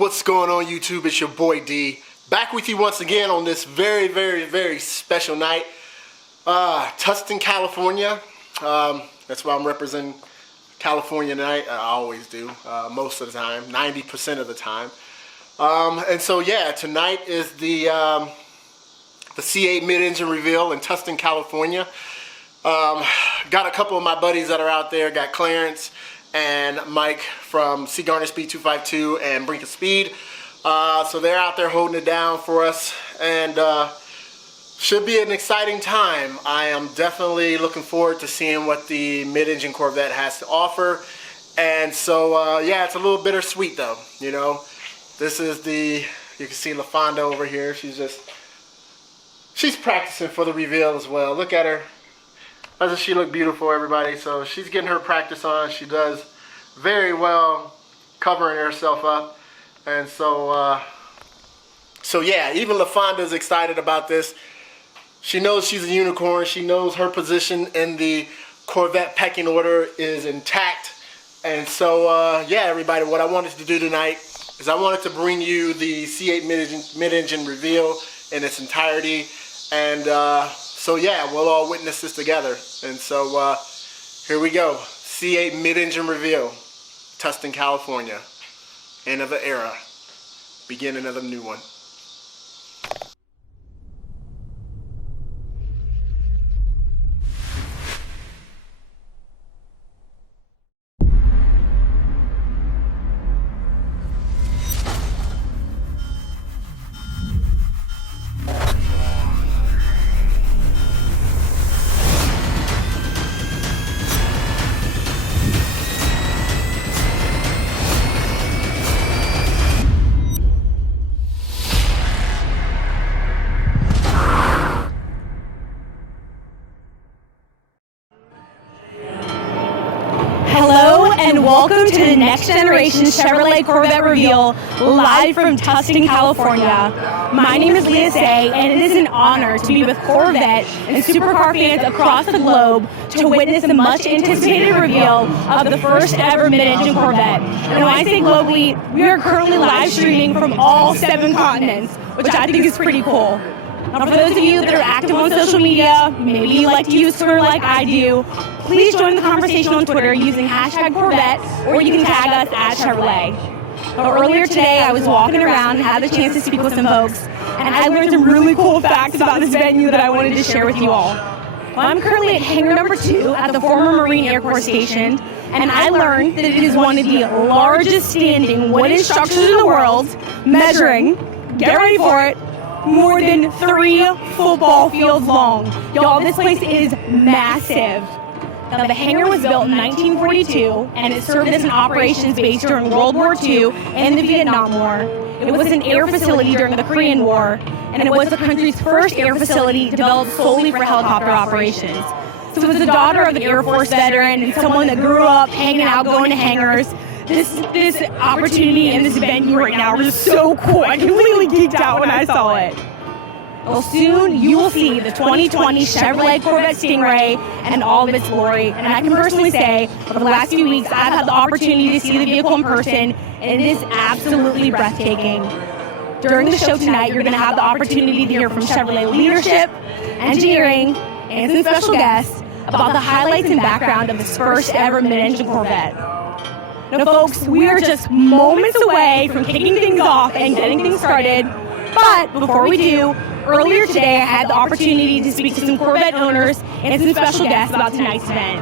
What's going on YouTube? It's your boy D. Back with you once again on this very special night. Tustin, California. That's why I'm representing California tonight. I always do, most of the time, 90% of the time. And so yeah, tonight is the C8 mid-engine reveal in Tustin, California. Got a couple of my buddies that are out there. Got Clarence and Mike from C Garner Speed 252 and Brink of Speed. So they're out there holding it down for us, and should be an exciting time. I am definitely looking forward to seeing what the mid-engine Corvette has to offer. And so yeah, it's a little bittersweet though, you know. This is you can see LaFonda over here. She's practicing for the reveal as well. Look at her. Doesn't she look beautiful, everybody? So she's getting her practice on. She does very well covering herself up. And so, so yeah, even LaFonda's excited about this. She knows she's a unicorn. She knows her position in the Corvette pecking order is intact. And so, yeah, everybody, what I wanted to do tonight is I wanted to bring you the C8 mid-engine reveal in its entirety. And so yeah, we'll all witness this together. And so here we go. C8 mid-engine reveal. Tustin, California. End of an era. Beginning of a new one. And welcome to the next generation Chevrolet Corvette reveal live from Tustin, California. My name is Leah Say, and it is an honor to be with Corvette and supercar fans across the globe to witness the much anticipated reveal of the first ever mid-engine Corvette. And when I say globally, we are currently live streaming from all 7 continents, which I think is pretty cool. Now, for those of you that are active on social media, maybe you like to use Twitter like I do, please join the conversation on Twitter using hashtag Corvette, or you can tag us at Chevrolet. But earlier today, I was walking around and had the chance to speak with some folks, and I learned some really cool facts about this venue that I wanted to share with you all. Well, I'm currently at hangar number 2 at the former Marine Air Corps Station, and I learned that it is one of the largest standing wooden structures in the world, measuring, get ready for it, more than 3 football fields long. Y'all, this place is massive. Now, the hangar was built in 1942, and it served as an operations base during World War II and the Vietnam War. It was an air facility during the Korean War, and it was the country's first air facility developed solely for helicopter operations. So as a daughter of an Air Force veteran and someone that grew up hanging out, going to hangars, this opportunity and this venue right now are just so cool. I completely geeked out when I saw it. Well, soon you will see the 2020 Chevrolet Corvette Stingray and all of its glory. And I can personally say, over the last few weeks, I've had the opportunity to see the vehicle in person, and it is absolutely breathtaking. During the show tonight, you're going to have the opportunity to hear from Chevrolet leadership, engineering, and some special guests about the highlights and background of this first ever mid-engine Corvette. Now, folks, we are just moments away from kicking things off and getting things started. But before we do, earlier today I had the opportunity to speak to some Corvette owners and some special guests about tonight's event.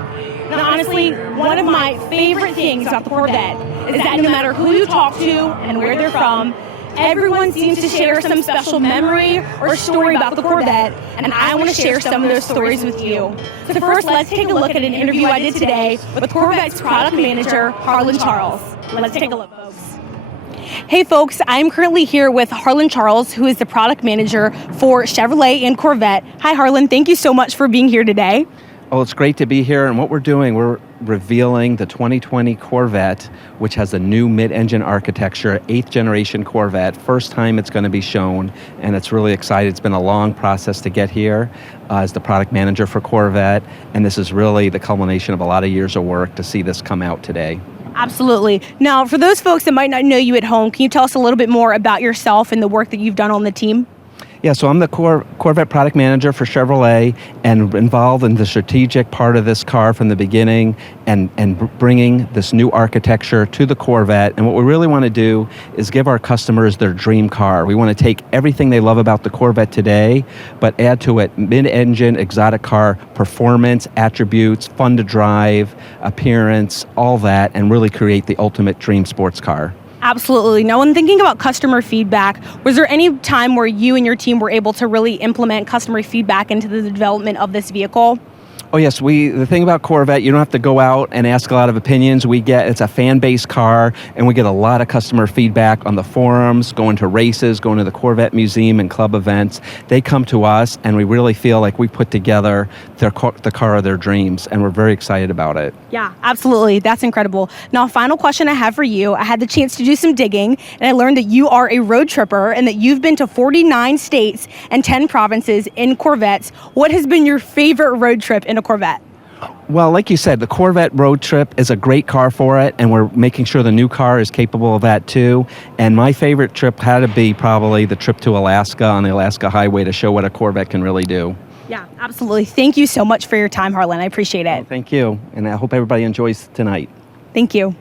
Now, honestly, one of my favorite things about the Corvette is that no matter who you talk to and where they're from, everyone seems to share some special memory or story about the Corvette, and I want to share some of those stories with you. So first, let's take a look at an interview I did today with Corvette's product manager, Harlan Charles. Let's take a look, folks. Hey folks, I'm currently here with Harlan Charles, who is the product manager for Chevrolet and Corvette. Hi Harlan, thank you so much for being here today. Oh, it's great to be here, and what we're doing, we're revealing the 2020 Corvette, which has a new mid-engine architecture, 8th generation Corvette, first time it's going to be shown, and it's really exciting. It's been a long process to get here as the product manager for Corvette, and this is really the culmination of a lot of years of work to see this come out today. Absolutely. Now, for those folks that might not know you at home, can you tell us a little bit more about yourself and the work that you've done on the team? Yeah, so I'm the Corvette product manager for Chevrolet and involved in the strategic part of this car from the beginning and bringing this new architecture to the Corvette. And what we really want to do is give our customers their dream car. We want to take everything they love about the Corvette today, but add to it mid-engine exotic car performance, attributes, fun to drive, appearance, all that, and really create the ultimate dream sports car. Absolutely. Now, when thinking about customer feedback, was there any time where you and your team were able to really implement customer feedback into the development of this vehicle? Oh yes, the thing about Corvette, you don't have to go out and ask a lot of opinions. It's a fan-based car, and we get a lot of customer feedback on the forums, going to races, going to the Corvette Museum and club events. They come to us, and we really feel like we put together the car of their dreams, and we're very excited about it. Yeah, absolutely. That's incredible. Now, a final question I have for you. I had the chance to do some digging, and I learned that you are a road tripper and that you've been to 49 states and 10 provinces in Corvettes. What has been your favorite road trip in a Corvette? Well, like you said, the Corvette road trip is a great car for it, and we're making sure the new car is capable of that too. And my favorite trip had to be probably the trip to Alaska on the Alaska Highway to show what a Corvette can really do. Yeah, absolutely. Thank you so much for your time, Harlan. I appreciate it. Well, thank you, and I hope everybody enjoys tonight. Thank you.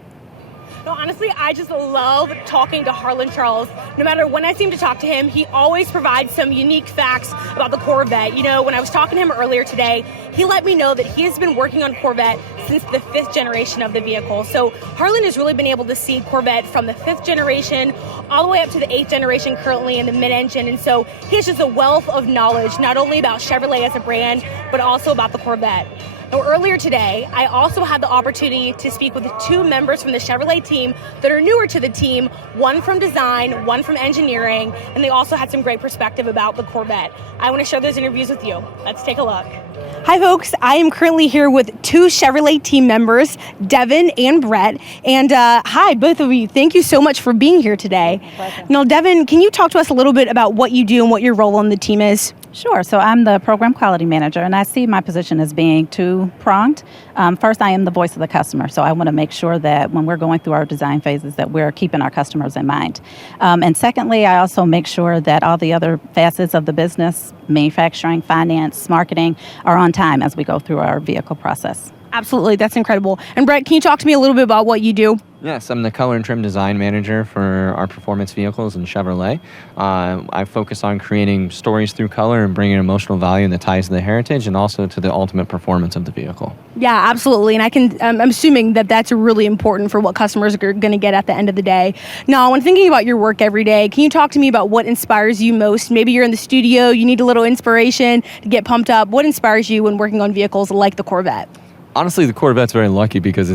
No, honestly, I just love talking to Harlan Charles. No matter when I seem to talk to him, he always provides some unique facts about the Corvette. You know, when I was talking to him earlier today, he let me know that he has been working on Corvette since the 5th generation of the vehicle. So Harlan has really been able to see Corvette from the 5th generation all the way up to the 8th generation currently in the mid-engine. And so he has just a wealth of knowledge, not only about Chevrolet as a brand, but also about the Corvette. Now, earlier today, I also had the opportunity to speak with 2 members from the Chevrolet team that are newer to the team, one from design, one from engineering, and they also had some great perspective about the Corvette. I want to share those interviews with you. Let's take a look. Hi, folks. I am currently here with 2 Chevrolet team members, Devin and Brett. And hi, both of you. Thank you so much for being here today. Now, Devin, can you talk to us a little bit about what you do and what your role on the team is? Sure. So I'm the program quality manager, and I see my position as being two-pronged. First, I am the voice of the customer, so I want to make sure that when we're going through our design phases that we're keeping our customers in mind. And secondly, I also make sure that all the other facets of the business, manufacturing, finance, marketing, are on time as we go through our vehicle process. Absolutely. That's incredible. And Brett, can you talk to me a little bit about what you do? Yes, I'm the color and trim design manager for our performance vehicles in Chevrolet. I focus on creating stories through color and bringing emotional value that ties to the heritage and also to the ultimate performance of the vehicle. Yeah, absolutely. And I'm assuming that that's really important for what customers are going to get at the end of the day. Now, when thinking about your work every day, can you talk to me about what inspires you most? Maybe you're in the studio, you need a little inspiration to get pumped up. What inspires you when working on vehicles like the Corvette? Honestly, the Corvette's very lucky because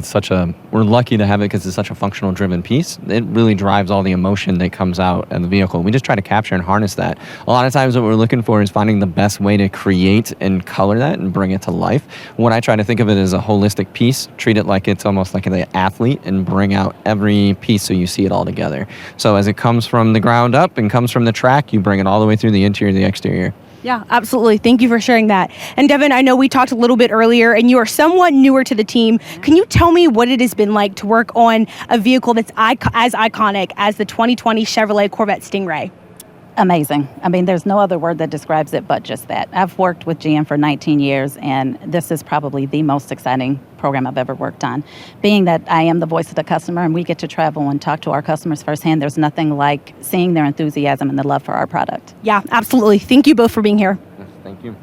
we're lucky to have it because it's such a functional driven piece. It really drives all the emotion that comes out in the vehicle. We just try to capture and harness that. A lot of times what we're looking for is finding the best way to create and color that and bring it to life. When I try to think of it as a holistic piece, treat it like it's almost like an athlete and bring out every piece so you see it all together. So as it comes from the ground up and comes from the track, you bring it all the way through the interior to the exterior. Yeah, absolutely. Thank you for sharing that. And Devin, I know we talked a little bit earlier, and you are somewhat newer to the team. Can you tell me what it has been like to work on a vehicle that's as iconic as the 2020 Chevrolet Corvette Stingray? Amazing. I mean, there's no other word that describes it but just that. I've worked with GM for 19 years, and this is probably the most exciting program I've ever worked on. Being that I am the voice of the customer and we get to travel and talk to our customers firsthand, there's nothing like seeing their enthusiasm and the love for our product. Yeah, absolutely. Thank you both for being here. Thank you.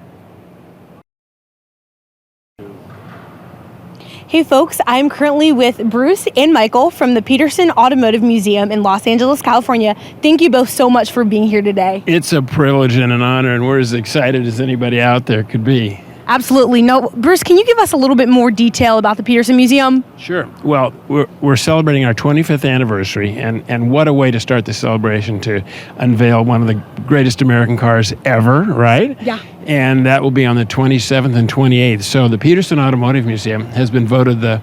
Hey folks, I'm currently with Bruce and Michael from the Peterson Automotive Museum in Los Angeles, California. Thank you both so much for being here today. It's a privilege and an honor, and we're as excited as anybody out there could be. Absolutely. No, Bruce, can you give us a little bit more detail about the Peterson Museum? Sure. Well, we're celebrating our 25th anniversary, and what a way to start the celebration to unveil one of the greatest American cars ever, right? Yeah. And that will be on the 27th and 28th. So the Peterson Automotive Museum has been voted the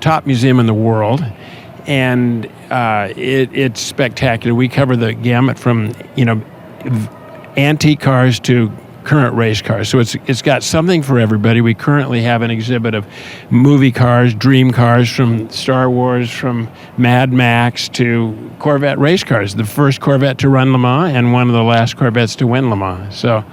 top museum in the world, and it's spectacular. We cover the gamut from, antique cars to current race cars. So it's got something for everybody. We currently have an exhibit of movie cars, dream cars from Star Wars, from Mad Max to Corvette race cars. The first Corvette to run Le Mans and one of the last Corvettes to win Le Mans. So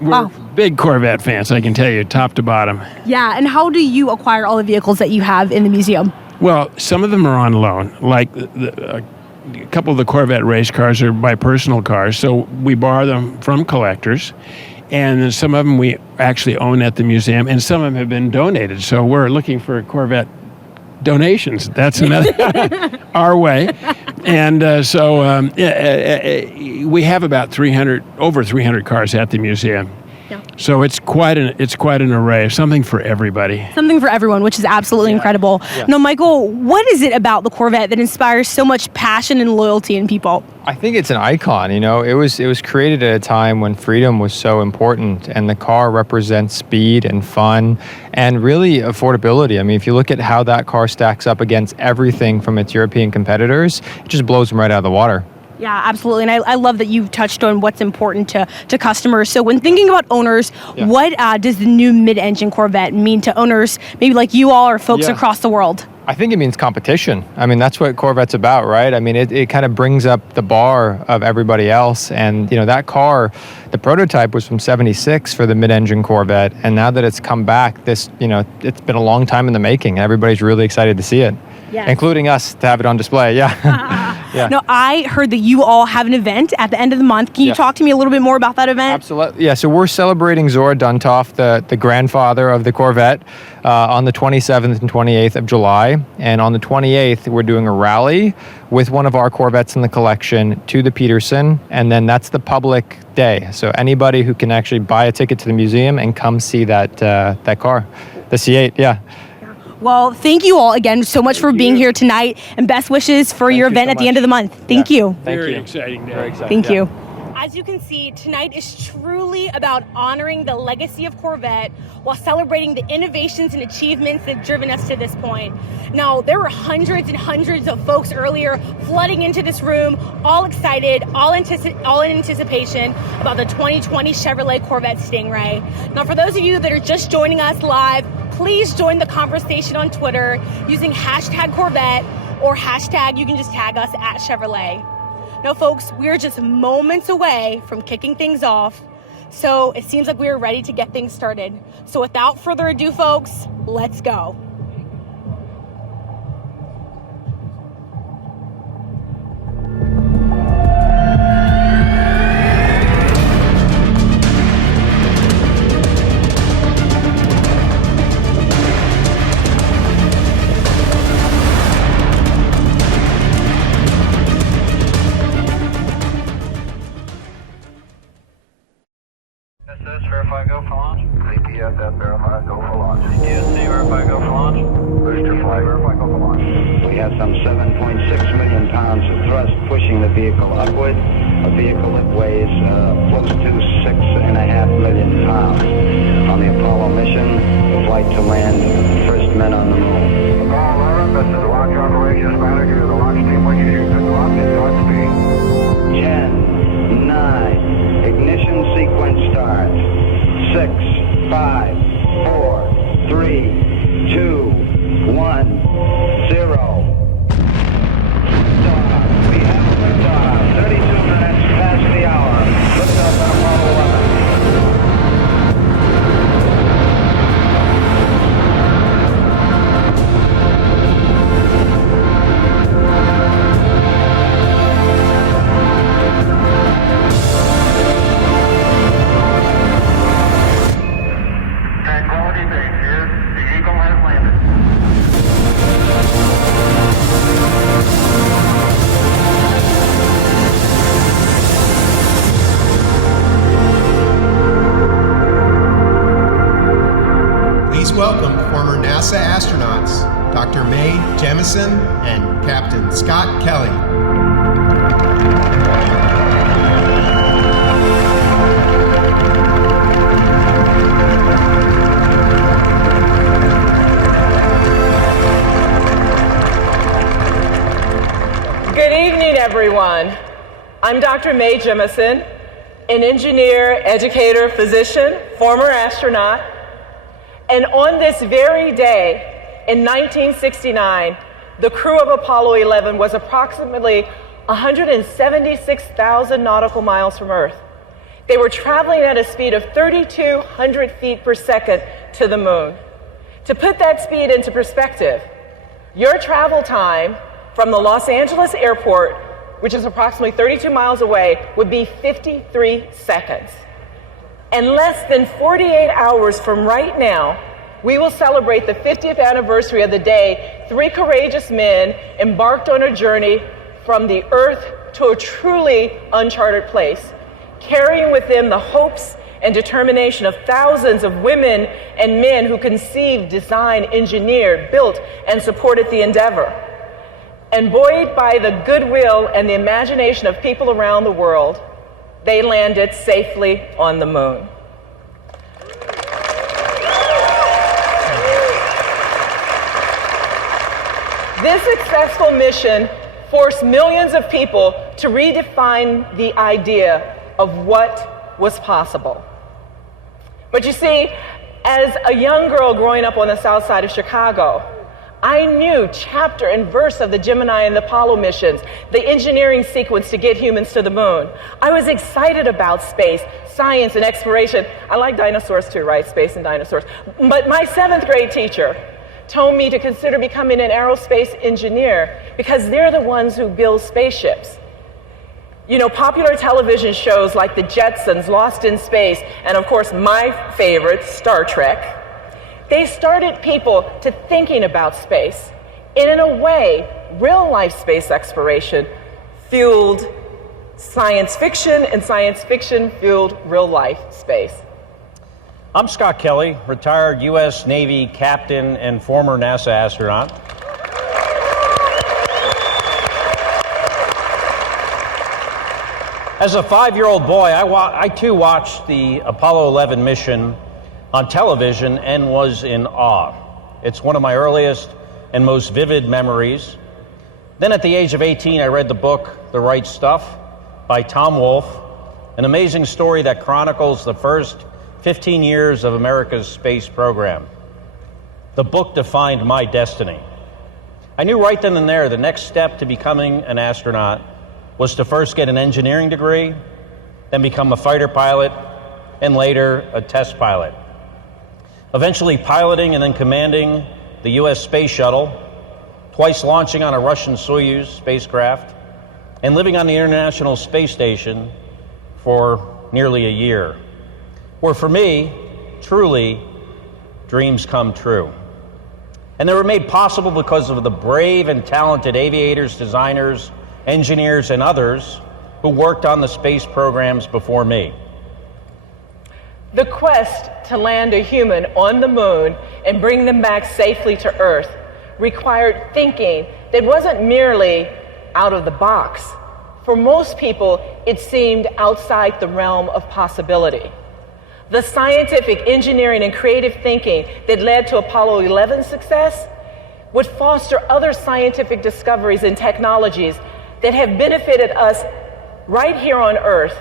we're big Corvette fans, I can tell you, top to bottom. Yeah, and how do you acquire all the vehicles that you have in the museum? Well, some of them are on loan, like a couple of the Corvette race cars are my personal cars, so we borrow them from collectors, and then some of them we actually own at the museum, and some of them have been donated, so we're looking for Corvette donations. That's another our way. And we have about over 300 cars at the museum. Yeah. So it's quite an array, something for everybody. Something for everyone, which is absolutely incredible. Yeah. Now, Michael, what is it about the Corvette that inspires so much passion and loyalty in people? I think it's an icon. You know, it was created at a time when freedom was so important, and the car represents speed and fun and really affordability. I mean, if you look at how that car stacks up against everything from its European competitors, it just blows them right out of the water. Yeah, absolutely. And I love that you've touched on what's important to customers. So when thinking about owners, what does the new mid-engine Corvette mean to owners, maybe like you all or folks across the world? I think it means competition. I mean, that's what Corvette's about, right? I mean, it kind of brings up the bar of everybody else. And, you know, that car, the prototype was from '76 for the mid-engine Corvette. And now that it's come back, it's been a long time in the making. And everybody's really excited to see it. Yes. Including us to have it on display, yeah. No, I heard that you all have an event at the end of the month. Can you talk to me a little bit more about that event? Absolutely, yeah. So we're celebrating Zora Duntov, the grandfather of the Corvette, on the 27th and 28th of July. And on the 28th, we're doing a rally with one of our Corvettes in the collection to the Peterson, and then that's the public day. So anybody who can actually buy a ticket to the museum and come see that car, the C8, yeah. Well, thank you all again so much for being here tonight, and best wishes for your event at the end of the month. Thank you. Very exciting day. Very exciting. Thank you. As you can see, tonight is truly about honoring the legacy of Corvette while celebrating the innovations and achievements that have driven us to this point. Now, there were hundreds and hundreds of folks earlier flooding into this room, all excited, all in anticipation about the 2020 Chevrolet Corvette Stingray. Now, for those of you that are just joining us live, please join the conversation on Twitter using #Corvette or you can just tag us at Chevrolet. Now, folks, we're just moments away from kicking things off, so it seems like we're ready to get things started. So without further ado, folks, let's go. Verify go for launch. CPSS verify go for launch. CPSC verify go for launch. Booster flight verify go for launch. We have some 7.6 million pounds of thrust pushing the vehicle upward. A vehicle that weighs close to 6.5 million pounds. On the Apollo mission, the flight to land the first men on the moon. Apollo 11, this is launch operations manager. The launch team wishes you good luck and Godspeed. 10, 9, ignition sequence start. 6, 5, 4, 3, 2, 1, 0. Liftoff. We have a liftoff. 32 minutes past the hour. Liftoff on Apollo 11. Welcome former NASA astronauts Dr. Mae Jemison and Captain Scott Kelly. Good evening, everyone. I'm Dr. Mae Jemison, an engineer, educator, physician, former astronaut. And on this very day, in 1969, the crew of Apollo 11 was approximately 176,000 nautical miles from Earth. They were traveling at a speed of 3,200 feet per second to the moon. To put that speed into perspective, your travel time from the Los Angeles airport, which is approximately 32 miles away, would be 53 seconds. And less than 48 hours from right now, we will celebrate the 50th anniversary of the day 3 courageous men embarked on a journey from the Earth to a truly uncharted place, carrying with them the hopes and determination of thousands of women and men who conceived, designed, engineered, built, and supported the endeavor. And buoyed by the goodwill and the imagination of people around the world, they landed safely on the moon. This successful mission forced millions of people to redefine the idea of what was possible. But you see, as a young girl growing up on the south side of Chicago, I knew chapter and verse of the Gemini and the Apollo missions, the engineering sequence to get humans to the moon. I was excited about space, science, and exploration. I like dinosaurs too, right? Space and dinosaurs. But my 7th grade teacher told me to consider becoming an aerospace engineer because they're the ones who build spaceships. You know, popular television shows like The Jetsons, Lost in Space, and of course my favorite, Star Trek, they started people to thinking about space. And in a way, real-life space exploration fueled science fiction, and science fiction fueled real-life space. I'm Scott Kelly, retired U.S. Navy captain and former NASA astronaut. As a 5-year-old boy, I too watched the Apollo 11 mission on television and was in awe. It's one of my earliest and most vivid memories. Then at the age of 18, I read the book, The Right Stuff, by Tom Wolfe, an amazing story that chronicles the first 15 years of America's space program. The book defined my destiny. I knew right then and there the next step to becoming an astronaut was to first get an engineering degree, then become a fighter pilot, and later a test pilot. Eventually piloting and then commanding the U.S. space shuttle, twice launching on a Russian Soyuz spacecraft, and living on the International Space Station for nearly a year, where for me, truly, dreams come true. And they were made possible because of the brave and talented aviators, designers, engineers, and others who worked on the space programs before me. The quest to land a human on the moon and bring them back safely to Earth required thinking that wasn't merely out of the box. For most people, it seemed outside the realm of possibility. The scientific, engineering, and creative thinking that led to Apollo 11's success would foster other scientific discoveries and technologies that have benefited us right here on Earth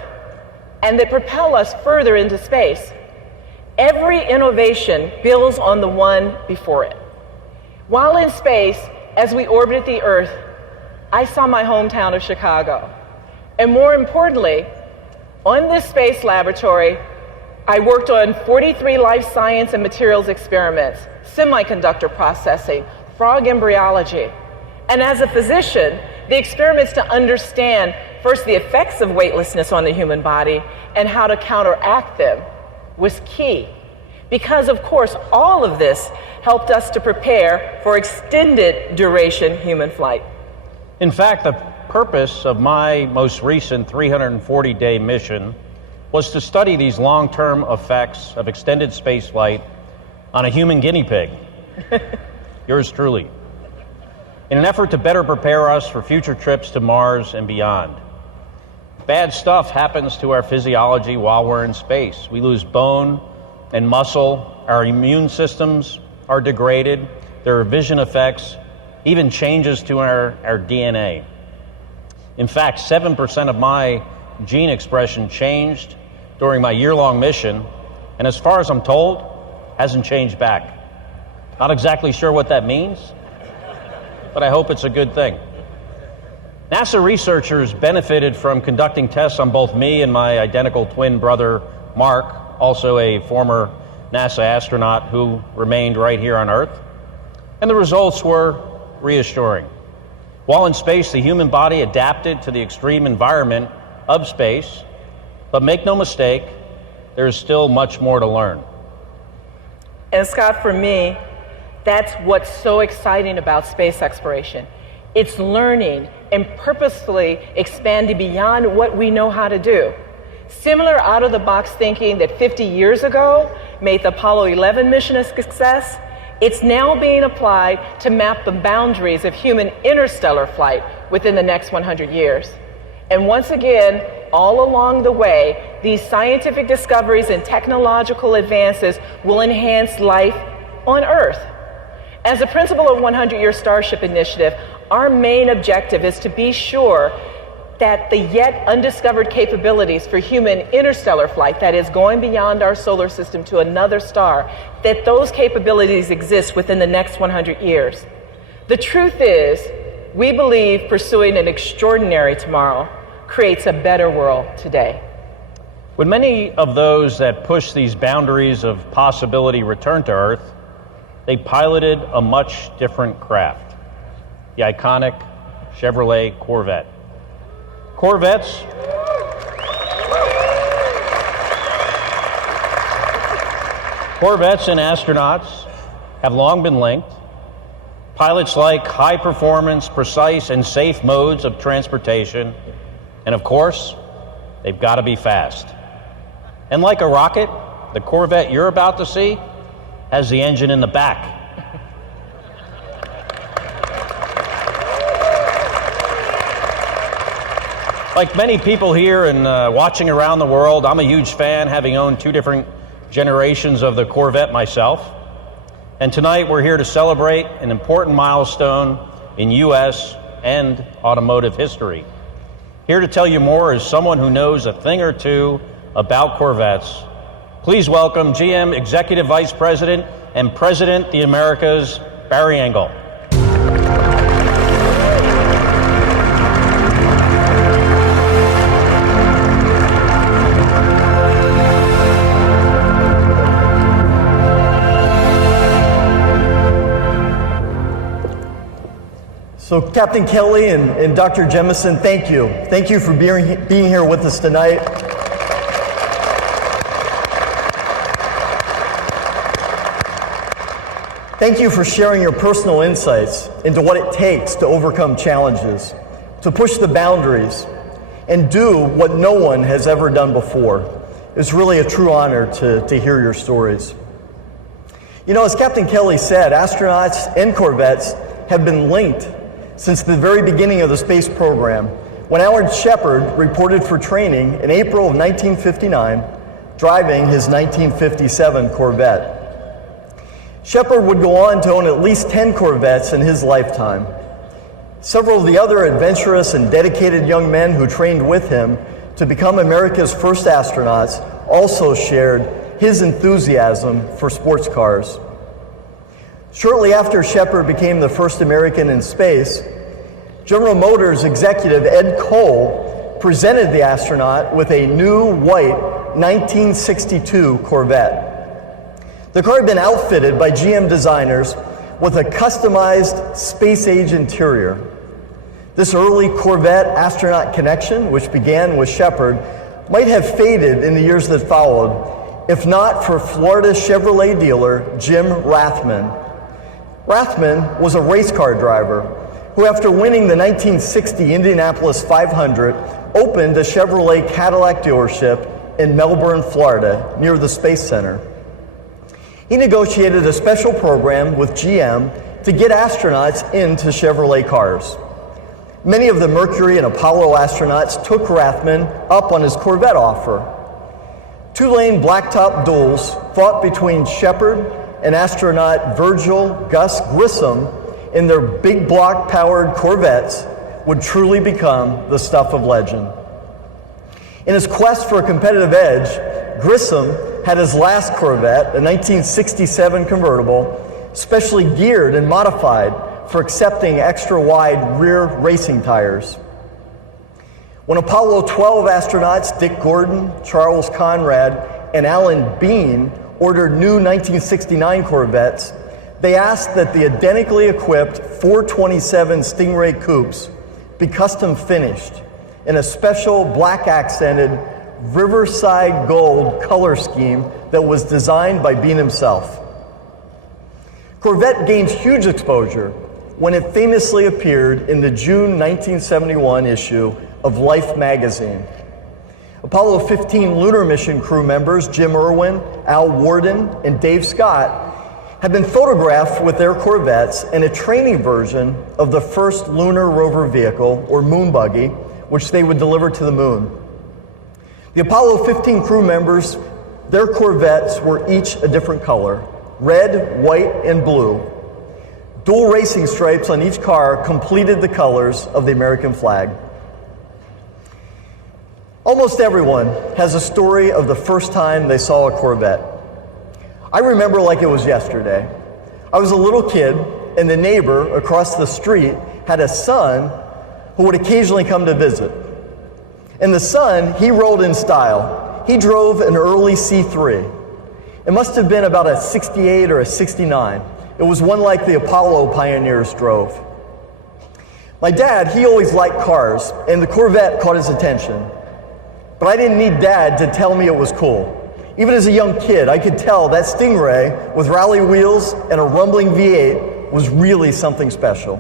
and that propel us further into space. Every innovation builds on the one before it. While in space, as we orbited the Earth, I saw my hometown of Chicago. And more importantly, on this space laboratory, I worked on 43 life science and materials experiments, semiconductor processing, frog embryology. And as a physician, the experiments to understand first the effects of weightlessness on the human body and how to counteract them was key. Because of course, all of this helped us to prepare for extended duration human flight. In fact, the purpose of my most recent 340-day mission was to study these long-term effects of extended spaceflight on a human guinea pig. Yours truly. In an effort to better prepare us for future trips to Mars and beyond. Bad stuff happens to our physiology while we're in space. We lose bone and muscle, our immune systems are degraded, there are vision effects, even changes to our DNA. In fact, 7% of my gene expression changed during my year-long mission, and as far as I'm told, hasn't changed back. Not exactly sure what that means, but I hope it's a good thing. NASA researchers benefited from conducting tests on both me and my identical twin brother, Mark, also a former NASA astronaut who remained right here on Earth, and the results were reassuring. While in space, the human body adapted to the extreme environment of space, but make no mistake, there is still much more to learn. And Scott, for me, that's what's so exciting about space exploration. It's learning and purposefully expanding beyond what we know how to do. Similar out-of-the-box thinking that 50 years ago made the Apollo 11 mission a success, it's now being applied to map the boundaries of human interstellar flight within the next 100 years. And once again, all along the way, these scientific discoveries and technological advances will enhance life on Earth. As a principle of 100-Year Starship Initiative, our main objective is to be sure that the yet undiscovered capabilities for human interstellar flight, that is going beyond our solar system to another star, that those capabilities exist within the next 100 years. The truth is, we believe pursuing an extraordinary tomorrow creates a better world today. When many of those that push these boundaries of possibility returned to Earth, they piloted a much different craft, the iconic Chevrolet Corvette. Corvettes and astronauts have long been linked. Pilots like high performance, precise, and safe modes of transportation. And of course, they've got to be fast. And like a rocket, the Corvette you're about to see has the engine in the back. Like many people here and watching around the world, I'm a huge fan, having owned 2 different generations of the Corvette myself. And tonight we're here to celebrate an important milestone in U.S. and automotive history. Here to tell you more is someone who knows a thing or two about Corvettes. Please welcome GM Executive Vice President and President of the Americas, Barry Engel. So Captain Kelly and Dr. Jemison, thank you. Thank you for being here with us tonight. Thank you for sharing your personal insights into what it takes to overcome challenges, to push the boundaries, and do what no one has ever done before. It's really a true honor to hear your stories. You know, as Captain Kelly said, astronauts and Corvettes have been linked since the very beginning of the space program, when Alan Shepard reported for training in April of 1959, driving his 1957 Corvette. Shepard would go on to own at least 10 Corvettes in his lifetime. Several of the other adventurous and dedicated young men who trained with him to become America's first astronauts also shared his enthusiasm for sports cars. Shortly after Shepard became the first American in space, General Motors executive Ed Cole presented the astronaut with a new white 1962 Corvette. The car had been outfitted by GM designers with a customized space-age interior. This early Corvette astronaut connection, which began with Shepard, might have faded in the years that followed, if not for Florida Chevrolet dealer Jim Rathman. Rathman was a race car driver who, after winning the 1960 Indianapolis 500, opened a Chevrolet Cadillac dealership in Melbourne, Florida, near the Space Center. He negotiated a special program with GM to get astronauts into Chevrolet cars. Many of the Mercury and Apollo astronauts took Rathman up on his Corvette offer. 2-lane blacktop duels fought between Shepard and astronaut Virgil Gus Grissom in their big block-powered Corvettes would truly become the stuff of legend. In his quest for a competitive edge, Grissom had his last Corvette, a 1967 convertible, specially geared and modified for accepting extra-wide rear racing tires. When Apollo 12 astronauts Dick Gordon, Charles Conrad, and Alan Bean ordered new 1969 Corvettes, they asked that the identically equipped 427 Stingray coupes be custom finished in a special black accented Riverside Gold color scheme that was designed by Bean himself. Corvette gained huge exposure when it famously appeared in the June 1971 issue of Life magazine. Apollo 15 lunar mission crew members Jim Irwin, Al Worden, and Dave Scott have been photographed with their Corvettes in a training version of the first lunar rover vehicle, or moon buggy, which they would deliver to the moon. The Apollo 15 crew members, their Corvettes were each a different color: red, white, and blue. Dual racing stripes on each car completed the colors of the American flag. Almost everyone has a story of the first time they saw a Corvette. I remember like it was yesterday. I was a little kid, and the neighbor across the street had a son who would occasionally come to visit. And the son, he rolled in style. He drove an early C3. It must have been about a 68 or a 69. It was one like the Apollo pioneers drove. My dad, he always liked cars, and the Corvette caught his attention. But I didn't need Dad to tell me it was cool. Even as a young kid, I could tell that Stingray with rally wheels and a rumbling V8 was really something special.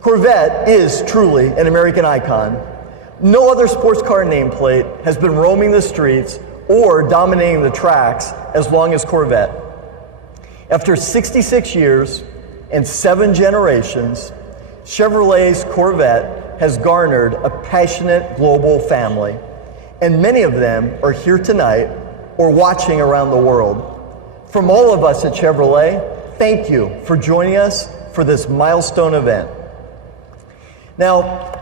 Corvette is truly an American icon. No other sports car nameplate has been roaming the streets or dominating the tracks as long as Corvette. After 66 years and 7 generations, Chevrolet's Corvette has garnered a passionate global family, and many of them are here tonight or watching around the world. From all of us at Chevrolet, thank you for joining us for this milestone event. Now,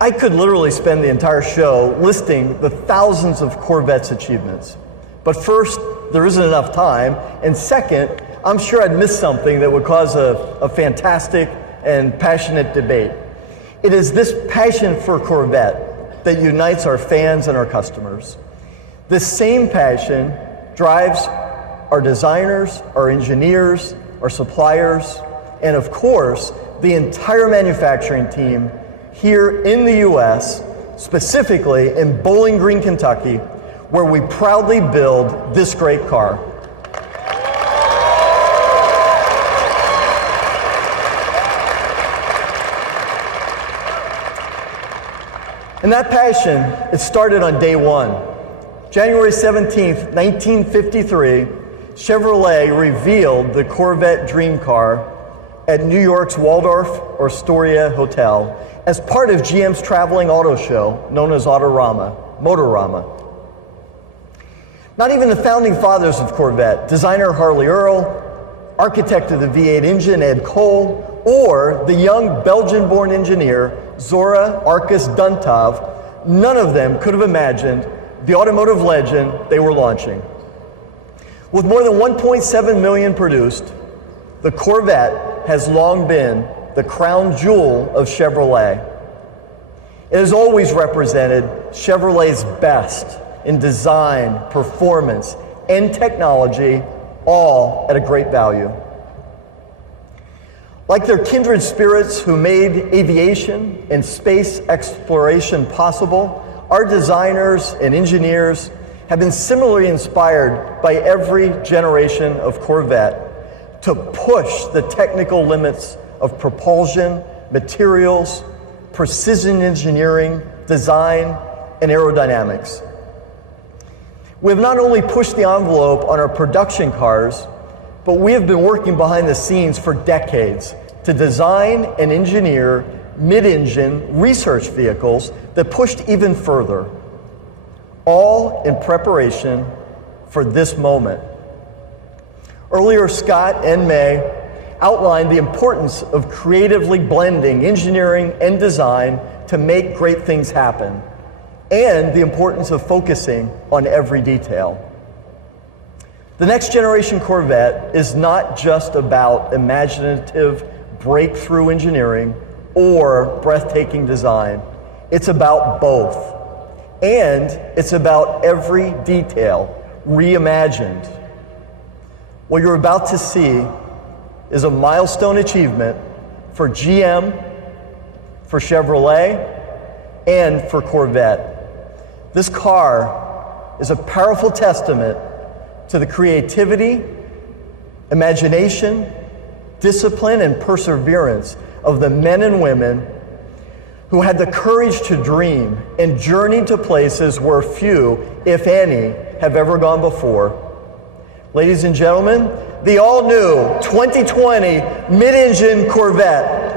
I could literally spend the entire show listing the thousands of Corvette's achievements. But first, there isn't enough time, and second, I'm sure I'd miss something that would cause a fantastic and passionate debate. It is this passion for Corvette that unites our fans and our customers. This same passion drives our designers, our engineers, our suppliers, and of course, the entire manufacturing team here in the US, specifically in Bowling Green, Kentucky, where we proudly build this great car. And that passion, it started on day one. January 17th, 1953, Chevrolet revealed the Corvette Dream Car at New York's Waldorf Astoria Hotel as part of GM's traveling auto show known as Motorama. Not even the founding fathers of Corvette, designer Harley Earl, architect of the V8 engine Ed Cole, or the young Belgian-born engineer Zora Arkus Duntov, none of them could have imagined the automotive legend they were launching. With more than 1.7 million produced, the Corvette has long been the crown jewel of Chevrolet. It has always represented Chevrolet's best in design, performance, and technology, all at a great value. Like their kindred spirits who made aviation and space exploration possible, our designers and engineers have been similarly inspired by every generation of Corvette to push the technical limits of propulsion, materials, precision engineering, design, and aerodynamics. We have not only pushed the envelope on our production cars, but we have been working behind the scenes for decades to design and engineer mid-engine research vehicles that pushed even further, all in preparation for this moment. Earlier, Scott and May outlined the importance of creatively blending engineering and design to make great things happen, and the importance of focusing on every detail. The next generation Corvette is not just about imaginative breakthrough engineering or breathtaking design. It's about both. And it's about every detail reimagined. What you're about to see is a milestone achievement for GM, for Chevrolet, and for Corvette. This car is a powerful testament to the creativity, imagination, discipline, and perseverance of the men and women who had the courage to dream and journey to places where few, if any, have ever gone before. Ladies and gentlemen, the all-new 2020 mid-engine Corvette.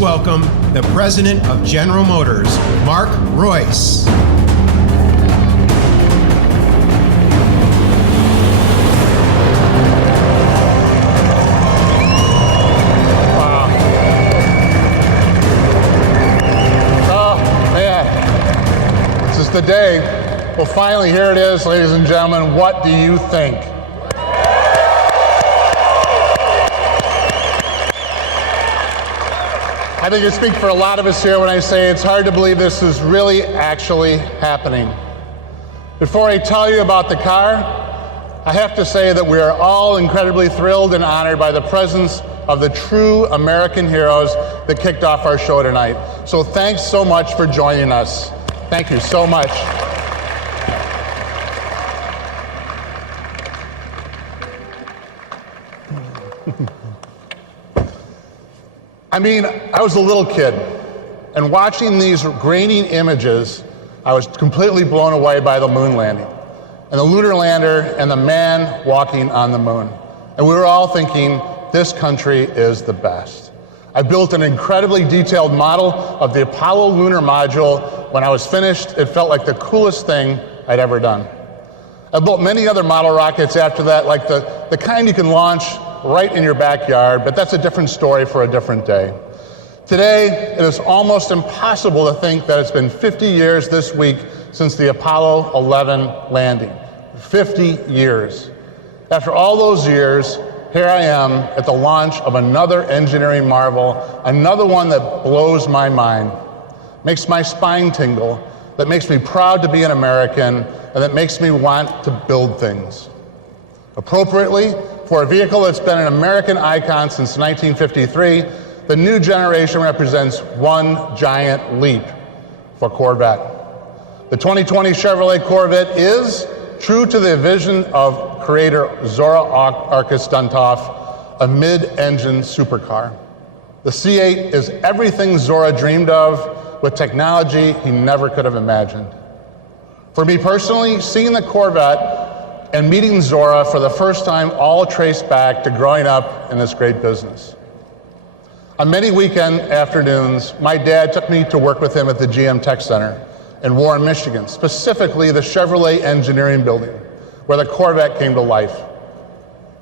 Welcome the President of General Motors, Mark Royce. Wow. Oh, man. This is the day. Well, finally, here it is, ladies and gentlemen. What do you think? I think I speak for a lot of us here when I say it's hard to believe this is really actually happening. Before I tell you about the car, I have to say that we are all incredibly thrilled and honored by the presence of the true American heroes that kicked off our show tonight. So thanks so much for joining us. Thank you so much. I mean, I was a little kid, and watching these grainy images, I was completely blown away by the moon landing, and the lunar lander, and the man walking on the moon. And we were all thinking, this country is the best. I built an incredibly detailed model of the Apollo lunar module. When I was finished, it felt like the coolest thing I'd ever done. I built many other model rockets after that, like the kind you can launch right in your backyard, but that's a different story for a different day. Today, it is almost impossible to think that it's been 50 years this week since the Apollo 11 landing. 50 years. After all those years, here I am at the launch of another engineering marvel, another one that blows my mind, makes my spine tingle, that makes me proud to be an American, and that makes me want to build things. Appropriately, for a vehicle that's been an American icon since 1953, the new generation represents one giant leap for Corvette. The 2020 Chevrolet Corvette is, true to the vision of creator Zora Arkus Duntov, a mid-engine supercar. The C8 is everything Zora dreamed of with technology he never could have imagined. For me personally, seeing the Corvette and meeting Zora for the first time all trace back to growing up in this great business. On many weekend afternoons, my dad took me to work with him at the GM Tech Center in Warren, Michigan, specifically the Chevrolet Engineering Building, where the Corvette came to life.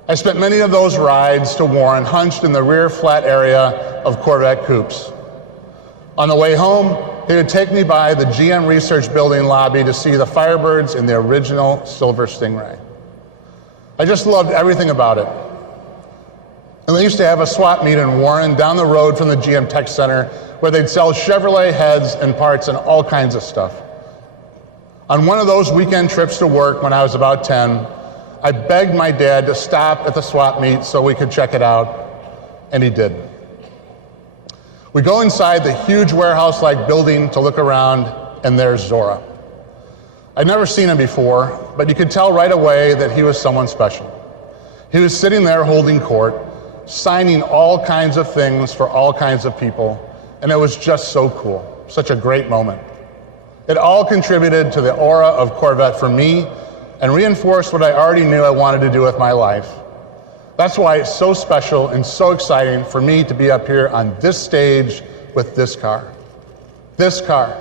I spent many of those rides to Warren hunched in the rear flat area of Corvette coupes. On the way home, he would take me by the GM Research Building lobby to see the Firebirds in the original Silver Stingray. I just loved everything about it. And they used to have a swap meet in Warren down the road from the GM Tech Center where they'd sell Chevrolet heads and parts and all kinds of stuff. On one of those weekend trips to work when I was about 10, I begged my dad to stop at the swap meet so we could check it out, and he did. We go inside the huge warehouse-like building to look around, and there's Zora. I'd never seen him before, but you could tell right away that he was someone special. He was sitting there holding court, signing all kinds of things for all kinds of people, and it was just so cool, such a great moment. It all contributed to the aura of Corvette for me and reinforced what I already knew I wanted to do with my life. That's why it's so special and so exciting for me to be up here on this stage with this car. This car,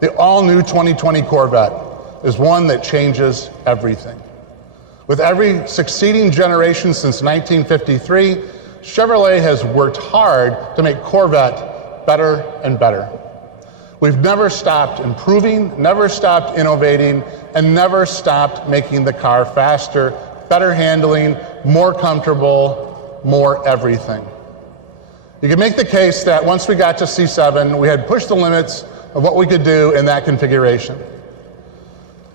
the all-new 2020 Corvette, is one that changes everything. With every succeeding generation since 1953, Chevrolet has worked hard to make Corvette better and better. We've never stopped improving, never stopped innovating, and never stopped making the car faster, better handling, more comfortable, more everything. You can make the case that once we got to C7, we had pushed the limits of what we could do in that configuration.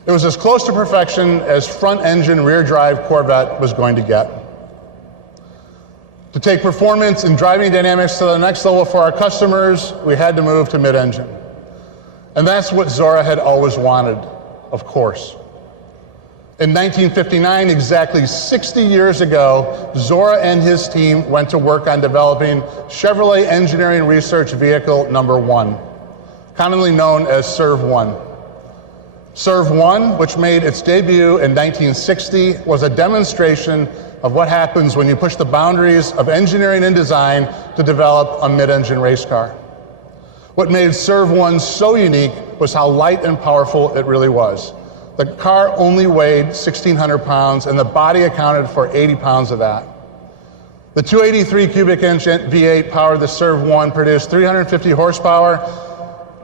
It was as close to perfection as front-engine, rear-drive Corvette was going to get. To take performance and driving dynamics to the next level for our customers, we had to move to mid-engine. And that's what Zora had always wanted, of course. In 1959, exactly 60 years ago, Zora and his team went to work on developing Chevrolet Engineering Research Vehicle number 1, commonly known as SERV-1. SERV-1, which made its debut in 1960, was a demonstration of what happens when you push the boundaries of engineering and design to develop a mid-engine race car. What made SERV-1 so unique was how light and powerful it really was. The car only weighed 1,600 pounds, and the body accounted for 80 pounds of that. The 283 cubic inch V8 powered the SERV-1 produced 350 horsepower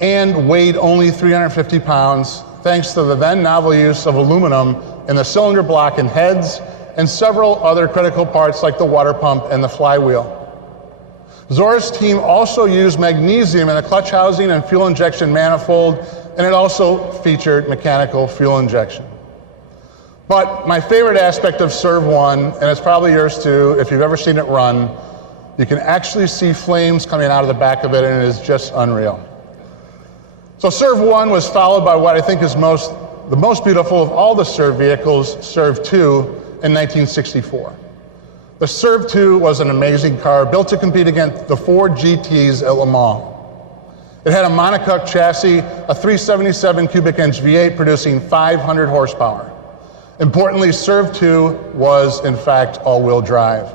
and weighed only 350 pounds, thanks to the then novel use of aluminum in the cylinder block and heads, and several other critical parts like the water pump and the flywheel. Zora's team also used magnesium in the clutch housing and fuel injection manifold, and it also featured mechanical fuel injection. But my favorite aspect of SERV-1, and it's probably yours too, if you've ever seen it run, you can actually see flames coming out of the back of it, and it is just unreal. So SERV-1 was followed by what I think is the most beautiful of all the SERV vehicles, SERV-2, in 1964. The SERV-2 was an amazing car built to compete against the Ford GTs at Le Mans. It had a monocoque chassis, a 377 cubic inch V8 producing 500 horsepower. Importantly, SERV-2 was in fact all-wheel drive.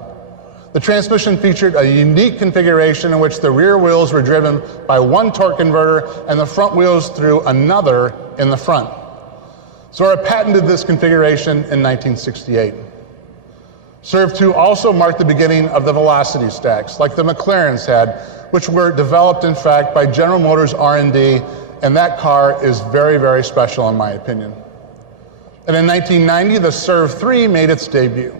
The transmission featured a unique configuration in which the rear wheels were driven by one torque converter and the front wheels through another in the front. Zora patented this configuration in 1968. SERV-2 also marked the beginning of the velocity stacks, like the McLarens had, which were developed, in fact, by General Motors R&D, and that car is very, very special in my opinion. And in 1990, the SERV-3 made its debut.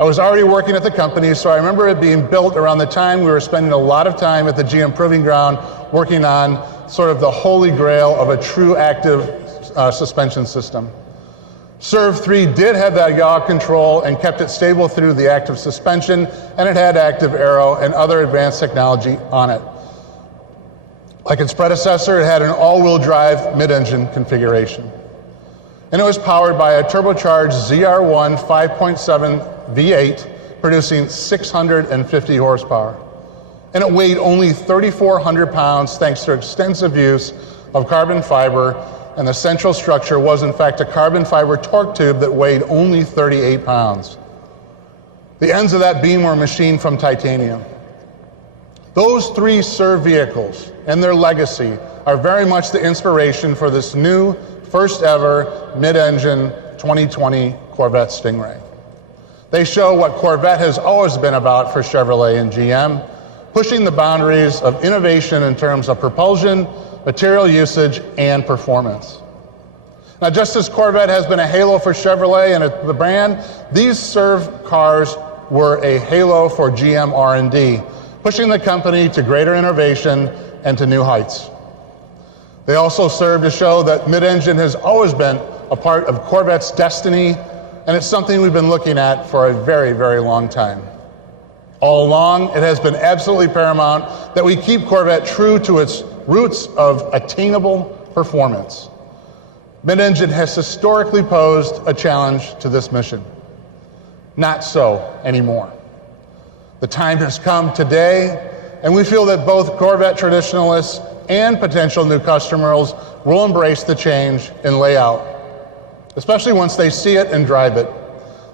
I was already working at the company, so I remember it being built around the time we were spending a lot of time at the GM Proving Ground working on sort of the holy grail of a true active suspension system. Serve 3 did have that yaw control and kept it stable through the active suspension, and it had active aero and other advanced technology on it. Like its predecessor, it had an all-wheel drive mid-engine configuration. And it was powered by a turbocharged ZR1 5.7 V8, producing 650 horsepower. And it weighed only 3,400 pounds thanks to extensive use of carbon fiber, and the central structure was in fact a carbon fiber torque tube that weighed only 38 pounds. The ends of that beam were machined from titanium. Those 3 served vehicles and their legacy are very much the inspiration for this new, first ever mid-engine 2020 Corvette Stingray. They show what Corvette has always been about for Chevrolet and GM, pushing the boundaries of innovation in terms of propulsion, material usage, and performance. Now, just as Corvette has been a halo for Chevrolet and the brand, these served cars were a halo for GM R&D, pushing the company to greater innovation and to new heights. They also serve to show that mid-engine has always been a part of Corvette's destiny, and it's something we've been looking at for a very, very long time. All along, it has been absolutely paramount that we keep Corvette true to its roots of attainable performance. Mid-engine has historically posed a challenge to this mission. Not so anymore. The time has come today, and we feel that both Corvette traditionalists and potential new customers will embrace the change in layout, especially once they see it and drive it.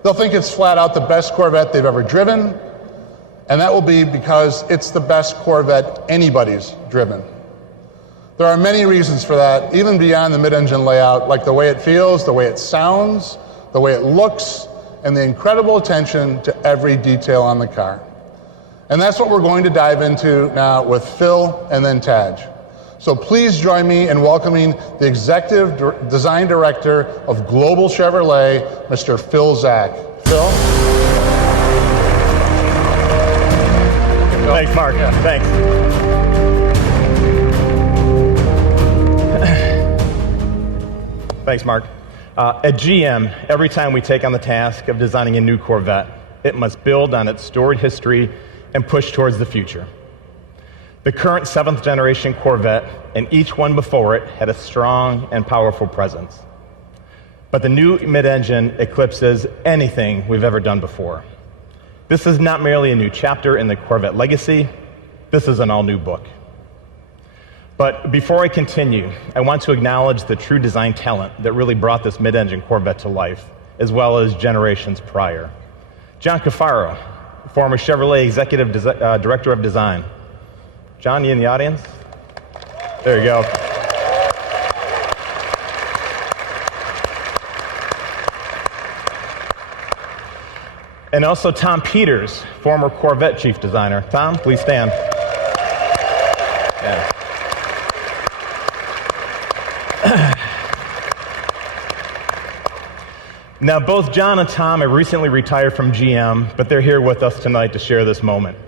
They'll think it's flat out the best Corvette they've ever driven, and that will be because it's the best Corvette anybody's driven. There are many reasons for that, even beyond the mid-engine layout, like the way it feels, the way it sounds, the way it looks, and the incredible attention to every detail on the car. And that's what we're going to dive into now with Phil and then Taj. So please join me in welcoming the Executive Design Director of Global Chevrolet, Mr. Phil Zak. Phil? Thanks, Mark. Yeah. Thanks. Thanks, Mark. At GM, every time we take on the task of designing a new Corvette, it must build on its storied history and push towards the future. The current 7th generation Corvette and each one before it had a strong and powerful presence. But the new mid-engine eclipses anything we've ever done before. This is not merely a new chapter in the Corvette legacy, this is an all-new book. But before I continue, I want to acknowledge the true design talent that really brought this mid-engine Corvette to life, as well as generations prior. John Cafaro, former Chevrolet Executive Director of Design. John, you in the audience? There you go. And also Tom Peters, former Corvette Chief Designer. Tom, please stand. Yeah. Now, both John and Tom have recently retired from GM, but they're here with us tonight to share this moment.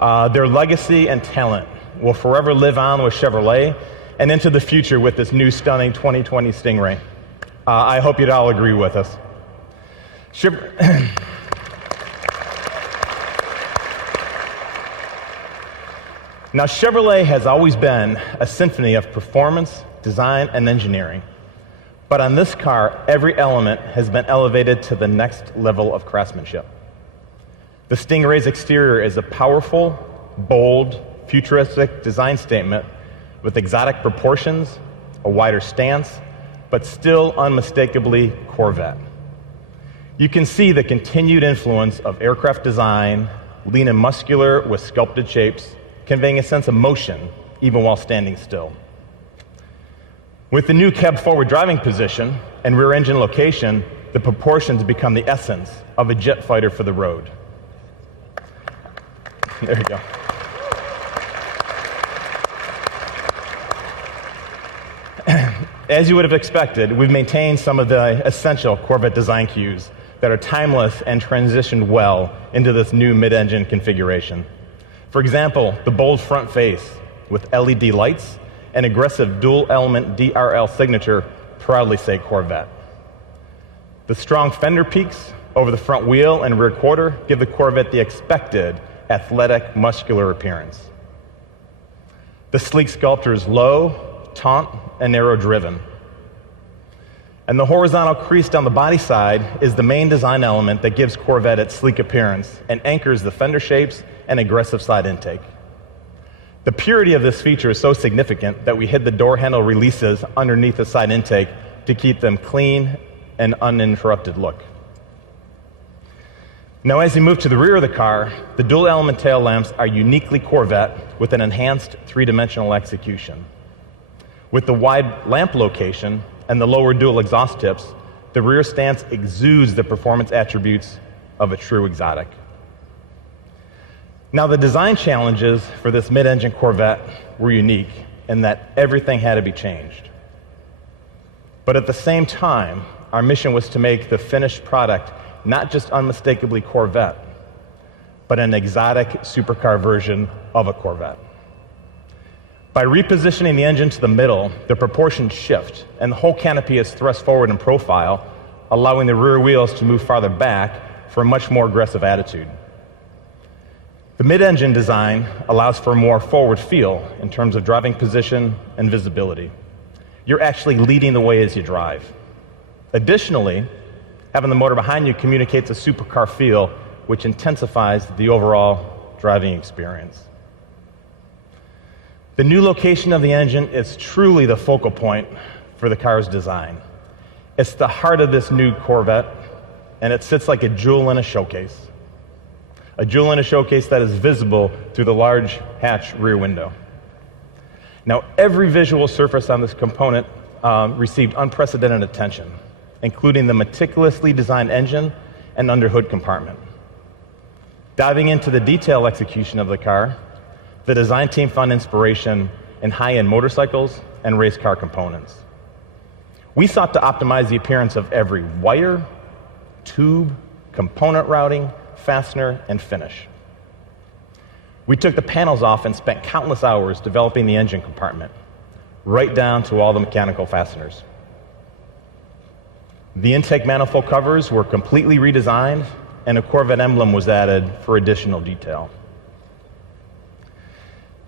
Their legacy and talent will forever live on with Chevrolet and into the future with this new stunning 2020 Stingray. I hope you'd all agree with us. Now, Chevrolet has always been a symphony of performance, design, and engineering. But on this car, every element has been elevated to the next level of craftsmanship. The Stingray's exterior is a powerful, bold, futuristic design statement with exotic proportions, a wider stance, but still unmistakably Corvette. You can see the continued influence of aircraft design, lean and muscular with sculpted shapes, conveying a sense of motion even while standing still. With the new cab forward driving position and rear engine location, the proportions become the essence of a jet fighter for the road. There you go. As you would have expected, we've maintained some of the essential Corvette design cues that are timeless and transitioned well into this new mid-engine configuration. For example, the bold front face with LED lights and aggressive dual-element DRL signature proudly say Corvette. The strong fender peaks over the front wheel and rear quarter give the Corvette the expected athletic, muscular appearance. The sleek sculpture is low, taunt, and narrow-driven. And the horizontal crease down the body side is the main design element that gives Corvette its sleek appearance and anchors the fender shapes and aggressive side intake. The purity of this feature is so significant that we hid the door handle releases underneath the side intake to keep them clean and uninterrupted look. Now, as you move to the rear of the car, the dual element tail lamps are uniquely Corvette with an enhanced three-dimensional execution. With the wide lamp location and the lower dual exhaust tips, the rear stance exudes the performance attributes of a true exotic. Now, the design challenges for this mid-engine Corvette were unique in that everything had to be changed. But at the same time, our mission was to make the finished product not just unmistakably Corvette, but an exotic supercar version of a Corvette. By repositioning the engine to the middle, the proportions shift, and the whole canopy is thrust forward in profile, allowing the rear wheels to move farther back for a much more aggressive attitude. The mid-engine design allows for a more forward feel in terms of driving position and visibility. You're actually leading the way as you drive. Additionally, having the motor behind you communicates a supercar feel, which intensifies the overall driving experience. The new location of the engine is truly the focal point for the car's design. It's the heart of this new Corvette, and it sits like a jewel in a showcase. A jewel in a showcase that is visible through the large hatch rear window. Now, every visual surface on this component received unprecedented attention, including the meticulously designed engine and underhood compartment. Diving into the detail execution of the car, the design team found inspiration in high-end motorcycles and race car components. We sought to optimize the appearance of every wire, tube, component routing, fastener, and finish. We took the panels off and spent countless hours developing the engine compartment, right down to all the mechanical fasteners. The intake manifold covers were completely redesigned, and a Corvette emblem was added for additional detail.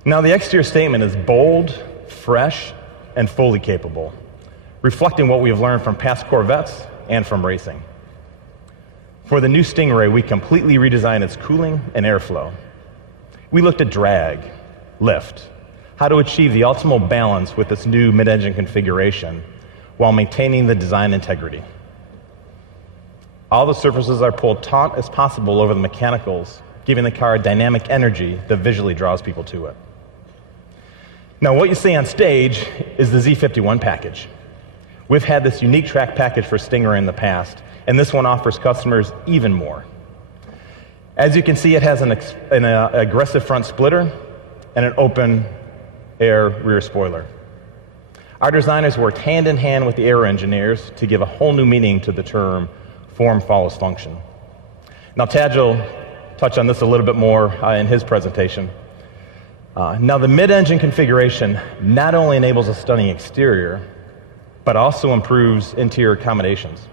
Now, the exterior statement is bold, fresh, and fully capable, reflecting what we have learned from past Corvettes and from racing. For the new Stingray, we completely redesigned its cooling and airflow. We looked at drag, lift, how to achieve the optimal balance with this new mid-engine configuration while maintaining the design integrity. All the surfaces are pulled taut as possible over the mechanicals, giving the car dynamic energy that visually draws people to it. Now, what you see on stage is the Z51 package. We've had this unique track package for Stingray in the past, and this one offers customers even more. As you can see, it has an aggressive front splitter and an open air rear spoiler. Our designers worked hand in hand with the aero engineers to give a whole new meaning to the term form follows function. Now, Taj will touch on this a little bit more in his presentation. Now, the mid-engine configuration not only enables a stunning exterior, but also improves interior accommodations.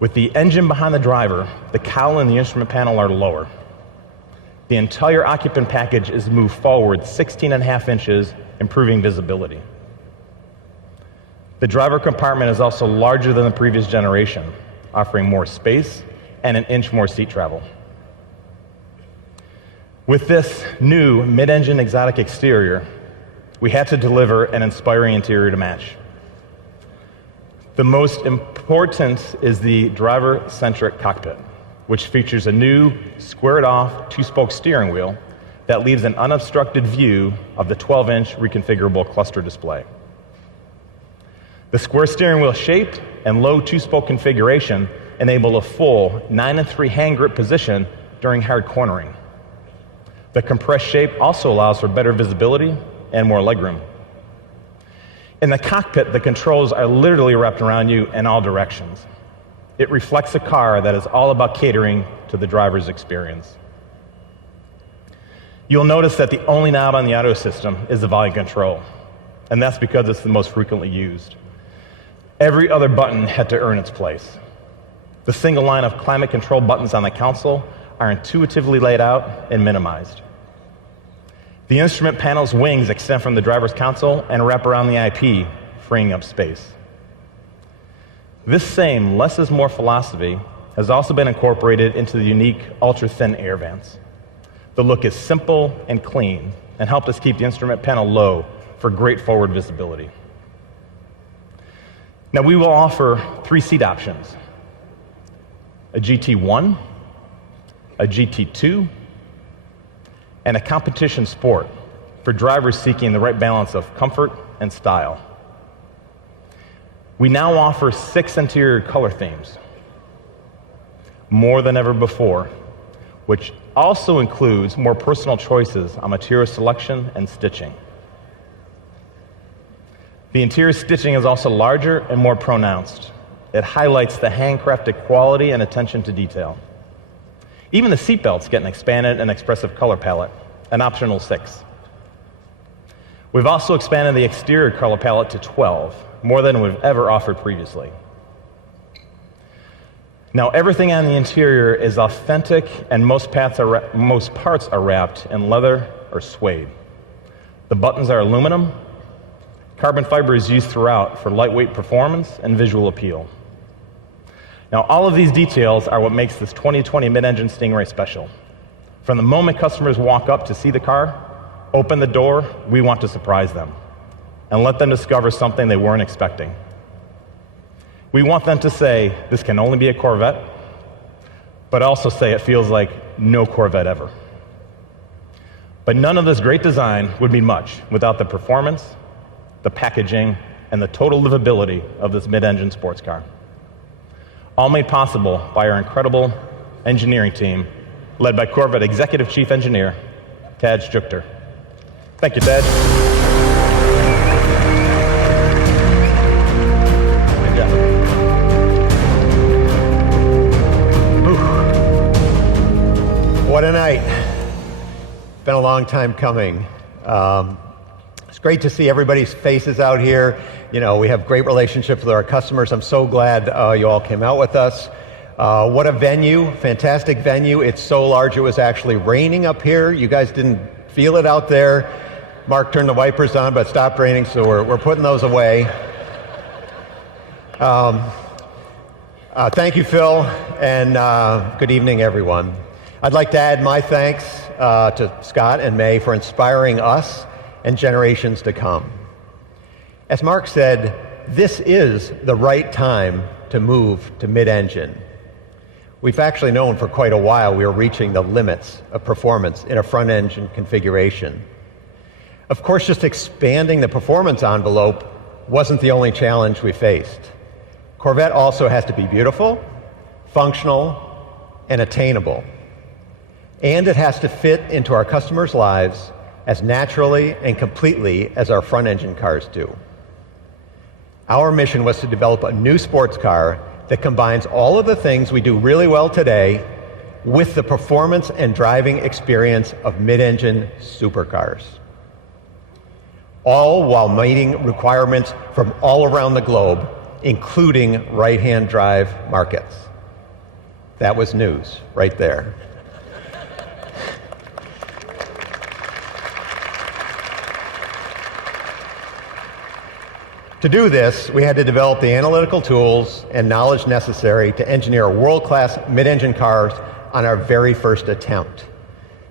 With the engine behind the driver, the cowl and the instrument panel are lower. The entire occupant package is moved forward 16.5 inches, improving visibility. The driver compartment is also larger than the previous generation, offering more space and an inch more seat travel. With this new mid-engine exotic exterior, we had to deliver an inspiring interior to match. The most important is the driver-centric cockpit, which features a new squared-off two-spoke steering wheel that leaves an unobstructed view of the 12-inch reconfigurable cluster display. The square steering wheel shape and low two-spoke configuration enable a full 9-3 hand grip position during hard cornering. The compressed shape also allows for better visibility and more legroom. In the cockpit, the controls are literally wrapped around you in all directions. It reflects a car that is all about catering to the driver's experience. You'll notice that the only knob on the auto system is the volume control, and that's because it's the most frequently used. Every other button had to earn its place. The single line of climate control buttons on the console are intuitively laid out and minimized. The instrument panel's wings extend from the driver's console and wrap around the IP, freeing up space. This same less is more philosophy has also been incorporated into the unique ultra-thin air vents. The look is simple and clean and helped us keep the instrument panel low for great forward visibility. Now we will offer 3 seat options: a GT1, a GT2, and a competition sport for drivers seeking the right balance of comfort and style. We now offer 6 interior color themes, more than ever before, which also includes more personal choices on material selection and stitching. The interior stitching is also larger and more pronounced. It highlights the handcrafted quality and attention to detail. Even the seatbelts get an expanded and expressive color palette, an optional 6. We've also expanded the exterior color palette to 12, more than we've ever offered previously. Now, everything on the interior is authentic, and most parts are wrapped in leather or suede. The buttons are aluminum. Carbon fiber is used throughout for lightweight performance and visual appeal. Now, all of these details are what makes this 2020 mid-engine Stingray special. From the moment customers walk up to see the car, open the door, we want to surprise them and let them discover something they weren't expecting. We want them to say, this can only be a Corvette, but also say it feels like no Corvette ever. But none of this great design would mean much without the performance, the packaging, and the total livability of this mid-engine sports car. All made possible by our incredible engineering team, led by Corvette Executive Chief Engineer, Tad Strukter. Thank you, Tad. Good job. What a night. Been a long time coming. It's great to see everybody's faces out here. You know, we have great relationships with our customers. I'm so glad you all came out with us. What a venue, fantastic venue. It's so large it was actually raining up here. You guys didn't feel it out there. Mark turned the wipers on, but it stopped raining, so we're putting those away. Thank you, Phil, and good evening, everyone. I'd like to add my thanks to Scott and May for inspiring us and generations to come. As Mark said, this is the right time to move to mid-engine. We've actually known for quite a while we are reaching the limits of performance in a front-engine configuration. Of course, just expanding the performance envelope wasn't the only challenge we faced. Corvette also has to be beautiful, functional, and attainable. And it has to fit into our customers' lives as naturally and completely as our front-engine cars do. Our mission was to develop a new sports car that combines all of the things we do really well today with the performance and driving experience of mid-engine supercars, all while meeting requirements from all around the globe, including right-hand drive markets. That was news right there. To do this, we had to develop the analytical tools and knowledge necessary to engineer world-class mid-engine cars on our very first attempt.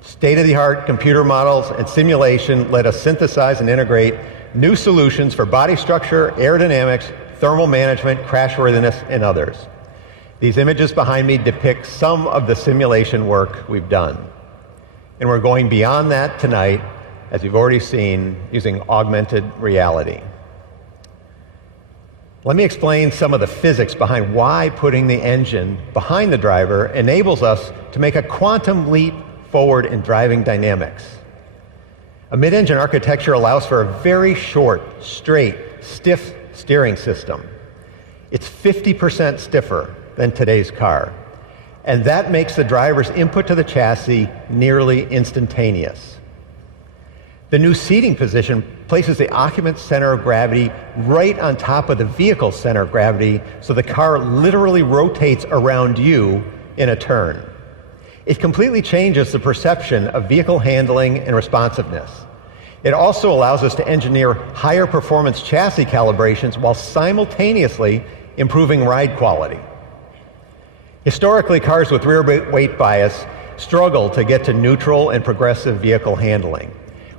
State-of-the-art computer models and simulation let us synthesize and integrate new solutions for body structure, aerodynamics, thermal management, crashworthiness, and others. These images behind me depict some of the simulation work we've done. And we're going beyond that tonight, as you've already seen, using augmented reality. Let me explain some of the physics behind why putting the engine behind the driver enables us to make a quantum leap forward in driving dynamics. A mid-engine architecture allows for a very short, straight, stiff steering system. It's 50% stiffer than today's car, and that makes the driver's input to the chassis nearly instantaneous. The new seating position places the occupant's center of gravity right on top of the vehicle's center of gravity, so the car literally rotates around you in a turn. It completely changes the perception of vehicle handling and responsiveness. It also allows us to engineer higher performance chassis calibrations while simultaneously improving ride quality. Historically, cars with rear weight bias struggle to get to neutral and progressive vehicle handling.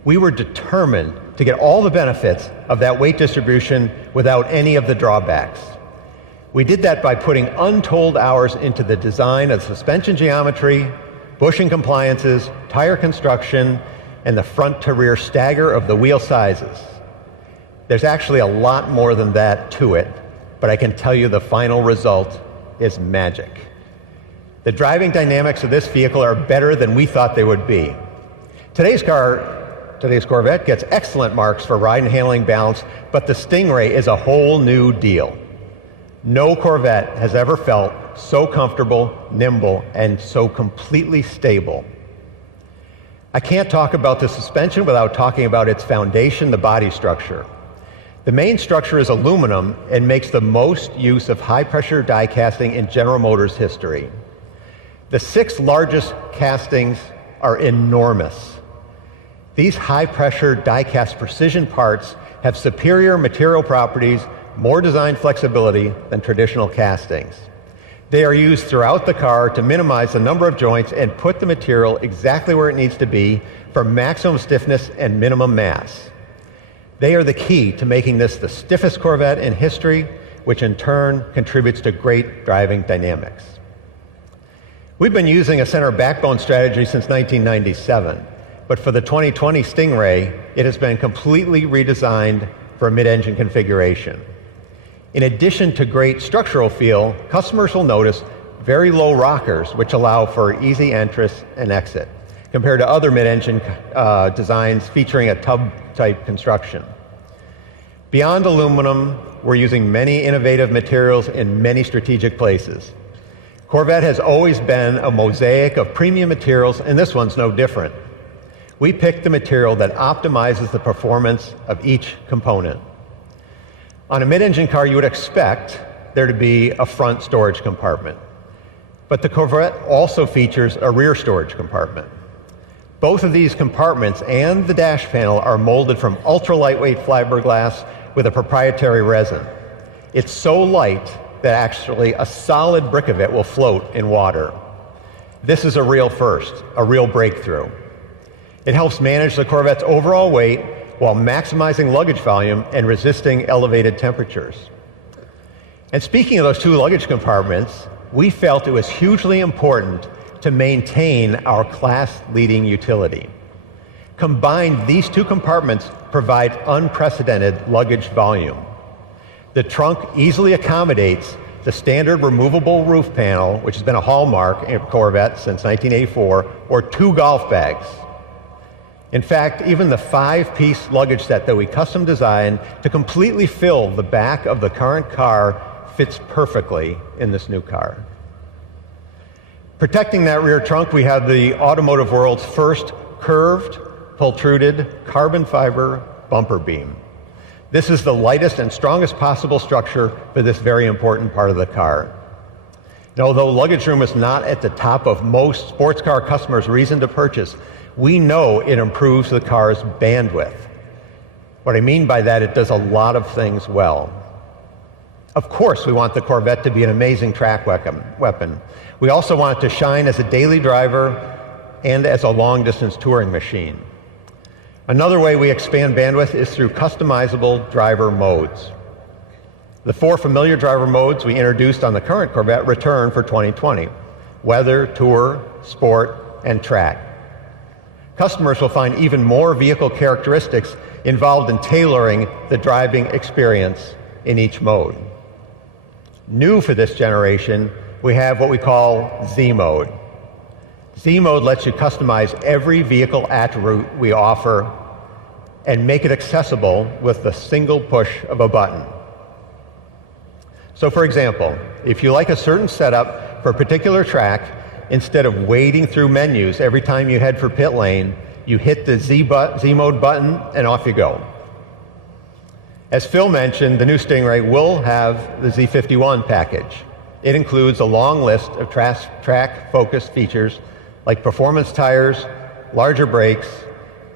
We were determined to get all the benefits of that weight distribution without any of the drawbacks. We did that by putting untold hours into the design of suspension geometry, bushing compliances, tire construction, and the front to rear stagger of the wheel sizes. There's actually a lot more than that to it, but I can tell you the final result is magic. The driving dynamics of this vehicle are better than we thought they would be. Today's Corvette gets excellent marks for ride and handling balance, but the Stingray is a whole new deal. No Corvette has ever felt so comfortable, nimble, and so completely stable. I can't talk about the suspension without talking about its foundation, the body structure. The main structure is aluminum and makes the most use of high-pressure die casting in General Motors history. The 6 largest castings are enormous. These high-pressure die-cast precision parts have superior material properties, more design flexibility than traditional castings. They are used throughout the car to minimize the number of joints and put the material exactly where it needs to be for maximum stiffness and minimum mass. They are the key to making this the stiffest Corvette in history, which in turn contributes to great driving dynamics. We've been using a center backbone strategy since 1997, but for the 2020 Stingray, it has been completely redesigned for a mid-engine configuration. In addition to great structural feel, customers will notice very low rockers, which allow for easy entrance and exit, compared to other mid-engine designs featuring a tub-type construction. Beyond aluminum, we're using many innovative materials in many strategic places. Corvette has always been a mosaic of premium materials, and this one's no different. We picked the material that optimizes the performance of each component. On a mid-engine car, you would expect there to be a front storage compartment. But the Corvette also features a rear storage compartment. Both of these compartments and the dash panel are molded from ultra-lightweight fiberglass with a proprietary resin. It's so light that actually a solid brick of it will float in water. This is a real first, a real breakthrough. It helps manage the Corvette's overall weight while maximizing luggage volume and resisting elevated temperatures. And speaking of those 2 luggage compartments, we felt it was hugely important to maintain our class-leading utility. Combined, these 2 compartments provide unprecedented luggage volume. The trunk easily accommodates the standard removable roof panel, which has been a hallmark in Corvette since 1984, or 2 golf bags. In fact, even the 5-piece luggage set that we custom designed to completely fill the back of the current car fits perfectly in this new car. Protecting that rear trunk, we have the automotive world's first curved, pultruded carbon fiber bumper beam. This is the lightest and strongest possible structure for this very important part of the car. And although luggage room is not at the top of most sports car customers' reason to purchase, we know it improves the car's bandwidth. What I mean by that, it does a lot of things well. Of course, we want the Corvette to be an amazing track weapon. We also want it to shine as a daily driver and as a long-distance touring machine. Another way we expand bandwidth is through customizable driver modes. The 4 familiar driver modes we introduced on the current Corvette return for 2020: weather, tour, sport, and track. Customers will find even more vehicle characteristics involved in tailoring the driving experience in each mode. New for this generation, we have what we call Z mode. Z mode lets you customize every vehicle attribute we offer and make it accessible with the single push of a button. So for example, if you like a certain setup for a particular track, instead of wading through menus every time you head for pit lane, You hit the Z mode button and off you go. As Phil mentioned, the new Stingray will have the Z51 package. It includes a long list of track-focused features like performance tires, larger brakes,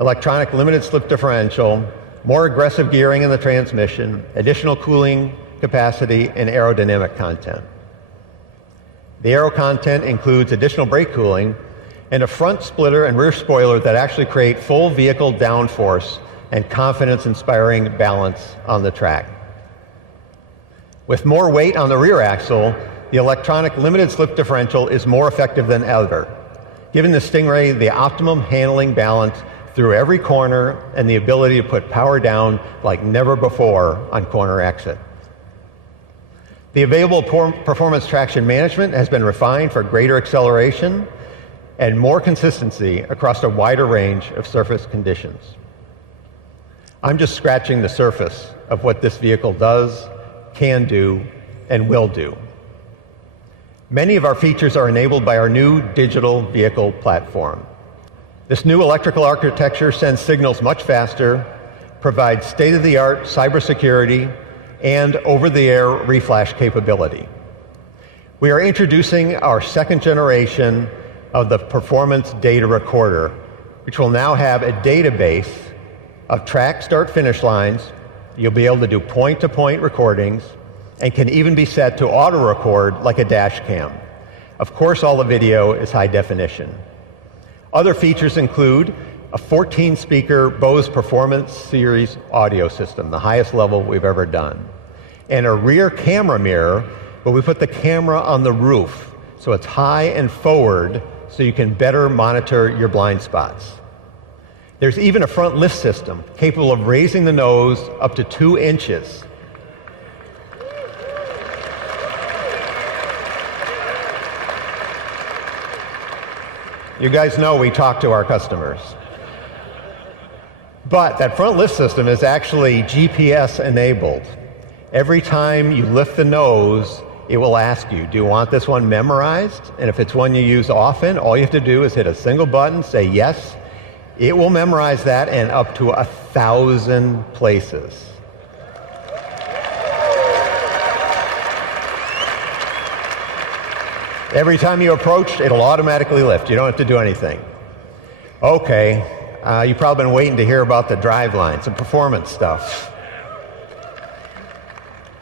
electronic limited slip differential, more aggressive gearing in the transmission, additional cooling capacity, and aerodynamic content. The aero content includes additional brake cooling and a front splitter and rear spoiler that actually create full vehicle downforce and confidence-inspiring balance on the track. With more weight on the rear axle, the electronic limited slip differential is more effective than ever, giving the Stingray the optimum handling balance through every corner and the ability to put power down like never before on corner exit. The available performance traction management has been refined for greater acceleration and more consistency across a wider range of surface conditions. I'm just scratching the surface of what this vehicle does, can do, and will do. Many of our features are enabled by our new digital vehicle platform. This new electrical architecture sends signals much faster, provides state-of-the-art cybersecurity, and over-the-air reflash capability. We are introducing our second generation of the Performance Data Recorder, which will now have a database of track start-finish lines. You'll be able to do point-to-point recordings and can even be set to auto-record like a dash cam. Of course, all the video is high definition. Other features include a 14-speaker Bose Performance Series audio system, the highest level we've ever done, and a rear camera mirror, but we put the camera on the roof, so it's high and forward, so you can better monitor your blind spots. There's even a front lift system capable of raising the nose up to 2 inches. You guys know we talk to our customers. But that front lift system is actually GPS enabled. Every time you lift the nose, it will ask you, do you want this one memorized? And if it's one you use often, all you have to do is hit a single button, say yes. It will memorize that and up to 1,000 places. Every time you approach, it'll automatically lift. You don't have to do anything. Okay, you've probably been waiting to hear about the driveline, some performance stuff.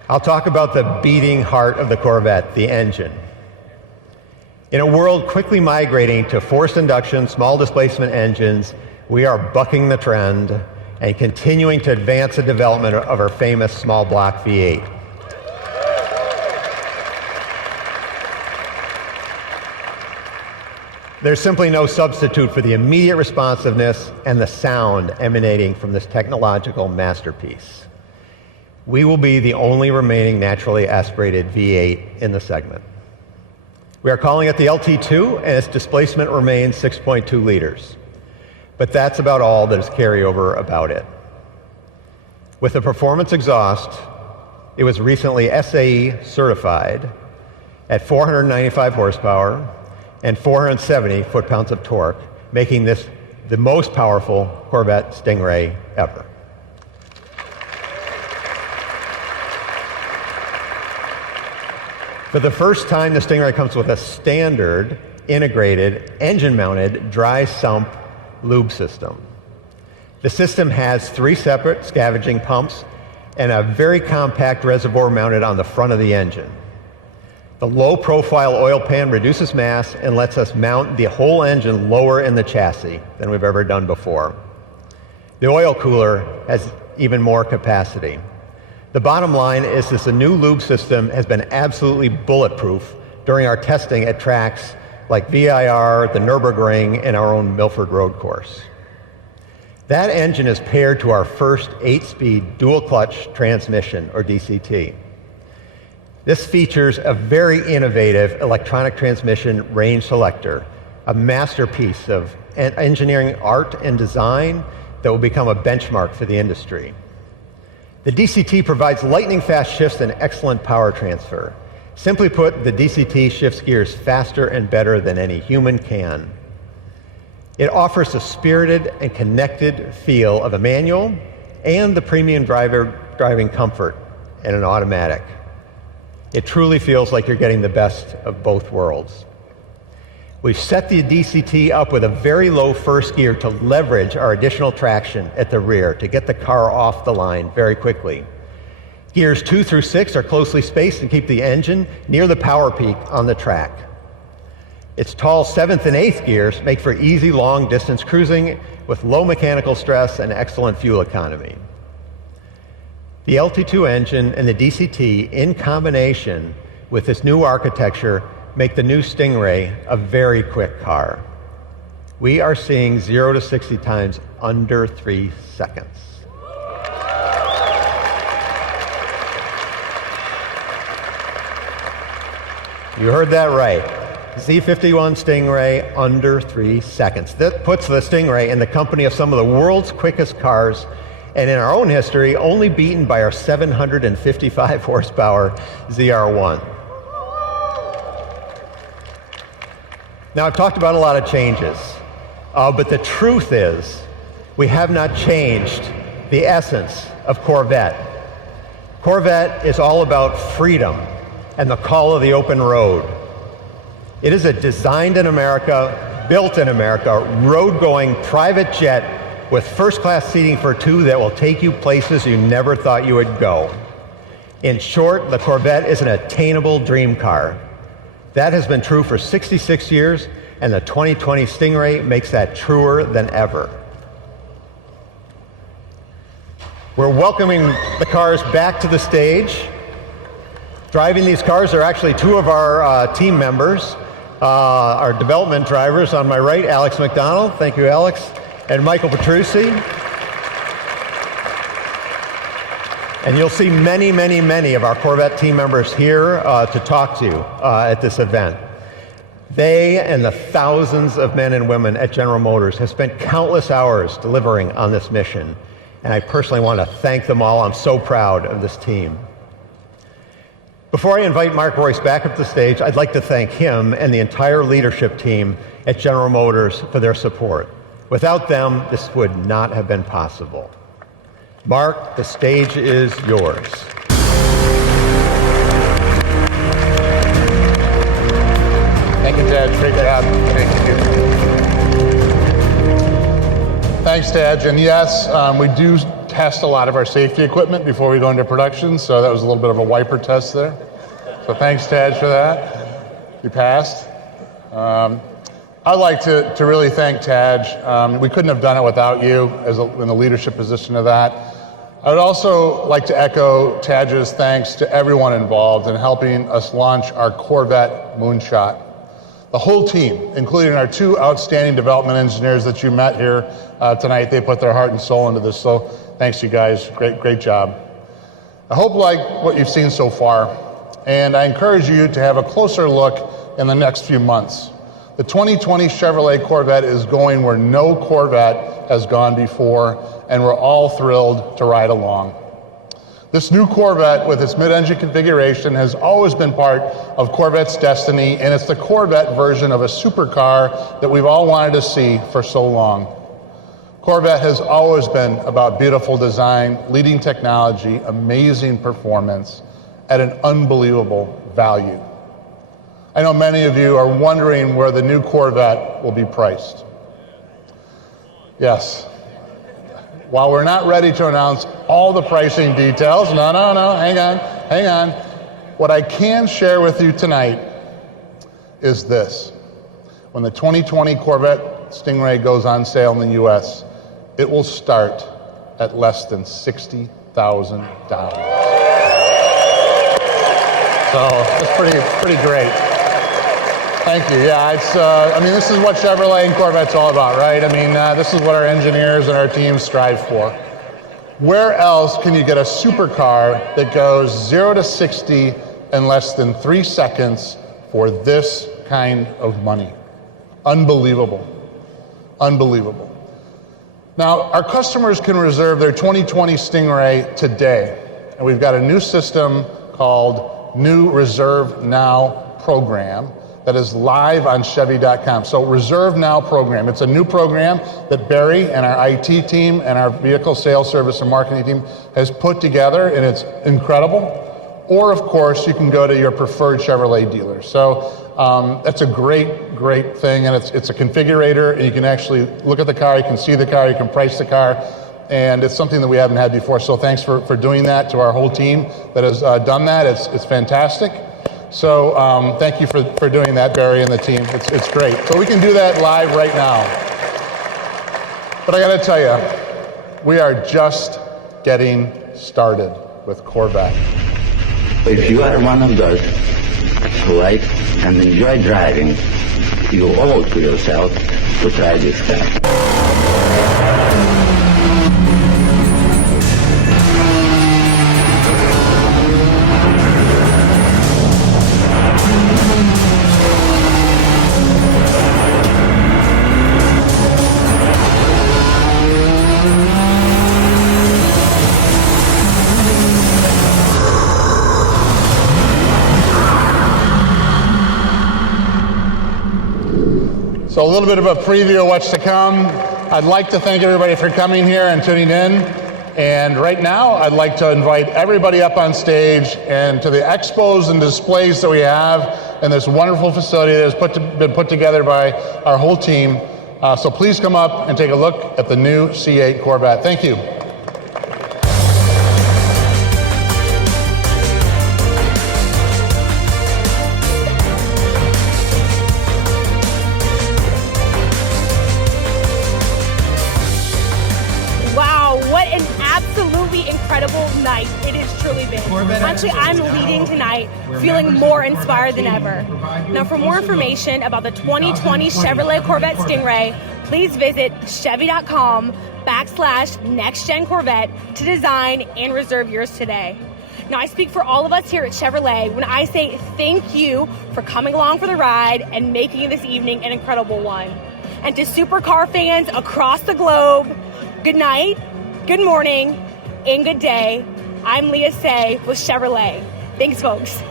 I'll talk about the beating heart of the Corvette, the engine. In a world quickly migrating to forced induction, small displacement engines, we are bucking the trend and continuing to advance the development of our famous small block V8. There's simply no substitute for the immediate responsiveness and the sound emanating from this technological masterpiece. We will be the only remaining naturally aspirated V8 in the segment. We are calling it the LT2, and its displacement remains 6.2 liters. But that's about all that is carryover about it. With the performance exhaust, it was recently SAE certified at 495 horsepower and 470 foot-pounds of torque, making this the most powerful Corvette Stingray ever. For the first time, the Stingray comes with a standard, integrated, engine-mounted, dry sump lube system. The system has 3 separate scavenging pumps and a very compact reservoir mounted on the front of the engine. The low-profile oil pan reduces mass and lets us mount the whole engine lower in the chassis than we've ever done before. The oil cooler has even more capacity. The bottom line is this new lube system has been absolutely bulletproof during our testing at tracks like VIR, the Nürburgring, and our own Milford Road course. That engine is paired to our first 8-speed dual-clutch transmission, or DCT. This features a very innovative electronic transmission range selector, a masterpiece of engineering art and design that will become a benchmark for the industry. The DCT provides lightning-fast shifts and excellent power transfer. Simply put, the DCT shifts gears faster and better than any human can. It offers the spirited and connected feel of a manual and the premium driving comfort in an automatic. It truly feels like you're getting the best of both worlds. We've set the DCT up with a very low first gear to leverage our additional traction at the rear to get the car off the line very quickly. Gears 2 through 6 are closely spaced and keep the engine near the power peak on the track. Its tall 7th and 8th gears make for easy long distance cruising with low mechanical stress and excellent fuel economy. The LT2 engine and the DCT in combination with this new architecture make the new Stingray a very quick car. We are seeing 0 to 60 times under 3 seconds. You heard that right. Z51 Stingray under 3 seconds. That puts the Stingray in the company of some of the world's quickest cars, and in our own history, only beaten by our 755 horsepower ZR1. Now, I've talked about a lot of changes, but the truth is, we have not changed the essence of Corvette. Corvette is all about freedom and the call of the open road. It is a designed in America, built in America, road-going private jet with first-class seating for two that will take you places you never thought you would go. In short, the Corvette is an attainable dream car. That has been true for 66 years, and the 2020 Stingray makes that truer than ever. We're welcoming the cars back to the stage. Driving these cars are actually two of our team members, our development drivers. On my right, Alex McDonald, thank you, Alex, and Michael Petrucci. And you'll see many, many, many of our Corvette team members here to talk to you at this event. They and the thousands of men and women at General Motors have spent countless hours delivering on this mission, and I personally want to thank them all. I'm so proud of this team. Before I invite Mark Royce back up the stage, I'd like to thank him and the entire leadership team at General Motors for their support. Without them, this would not have been possible. Mark, the stage is yours. Thank you, Ted. Great job. Thank you. Thanks, Ted. And yes, we do test a lot of our safety equipment before we go into production, so that was a little bit of a wiper test there. So thanks, Ted, for that. You passed. I'd like to really thank Taj. We couldn't have done it without you in the leadership position of that. I would also like to echo Taj's thanks to everyone involved in helping us launch our Corvette moonshot. The whole team, including our two outstanding development engineers that you met here tonight, they put their heart and soul into this, so thanks you guys, great job. I hope you like what you've seen so far, and I encourage you to have a closer look in the next few months. The 2020 Chevrolet Corvette is going where no Corvette has gone before, and we're all thrilled to ride along. This new Corvette with its mid-engine configuration has always been part of Corvette's destiny, and it's the Corvette version of a supercar that we've all wanted to see for so long. Corvette has always been about beautiful design, leading technology, amazing performance at an unbelievable value. I know many of you are wondering where the new Corvette will be priced. Yes. While we're not ready to announce all the pricing details, no, hang on. What I can share with you tonight is this. When the 2020 Corvette Stingray goes on sale in the US, it will start at less than $60,000. So it's pretty great. Thank you. Yeah, it's. I mean, this is what Chevrolet and Corvette's all about, right? I mean, this is what our engineers and our teams strive for. Where else can you get a supercar that goes 0 to 60 in less than 3 seconds for this kind of money? Unbelievable. Unbelievable. Now, our customers can reserve their 2020 Stingray today, and we've got a new system called New Reserve Now program, that is live on Chevy.com. So Reserve Now program. It's a new program that Barry and our IT team and our vehicle sales service and marketing team has put together, and it's incredible. Or, of course, you can go to your preferred Chevrolet dealer. So that's a great, great thing, and it's a configurator, and you can actually look at the car, you can see the car, you can price the car, and it's something that we haven't had before. So thanks for doing that to our whole team that has done that. It's fantastic. So thank you for doing that, Barry and the team. It's great. So we can do that live right now. But I got to tell you, we are just getting started with Corvette. If you are one of those who like and enjoy driving, you owe it to yourself to try this car. So a little bit of a preview of what's to come. I'd like to thank everybody for coming here and tuning in. And right now, I'd like to invite everybody up on stage and to the expos and displays that we have in this wonderful facility that has been put together by our whole team. So please come up and take a look at the new C8 Corvette. Thank you. Incredible night it has truly been. Actually, I'm leading tonight feeling more inspired than ever. Now, for more information about the 2020 Chevrolet Corvette Stingray, please visit Chevy.com/NextGen Corvette to design and reserve yours today. Now, I speak for all of us here at Chevrolet when I say thank you for coming along for the ride and making this evening an incredible one. And to supercar fans across the globe, good night, good morning, and good day. I'm Leah Say with Chevrolet. Thanks, folks.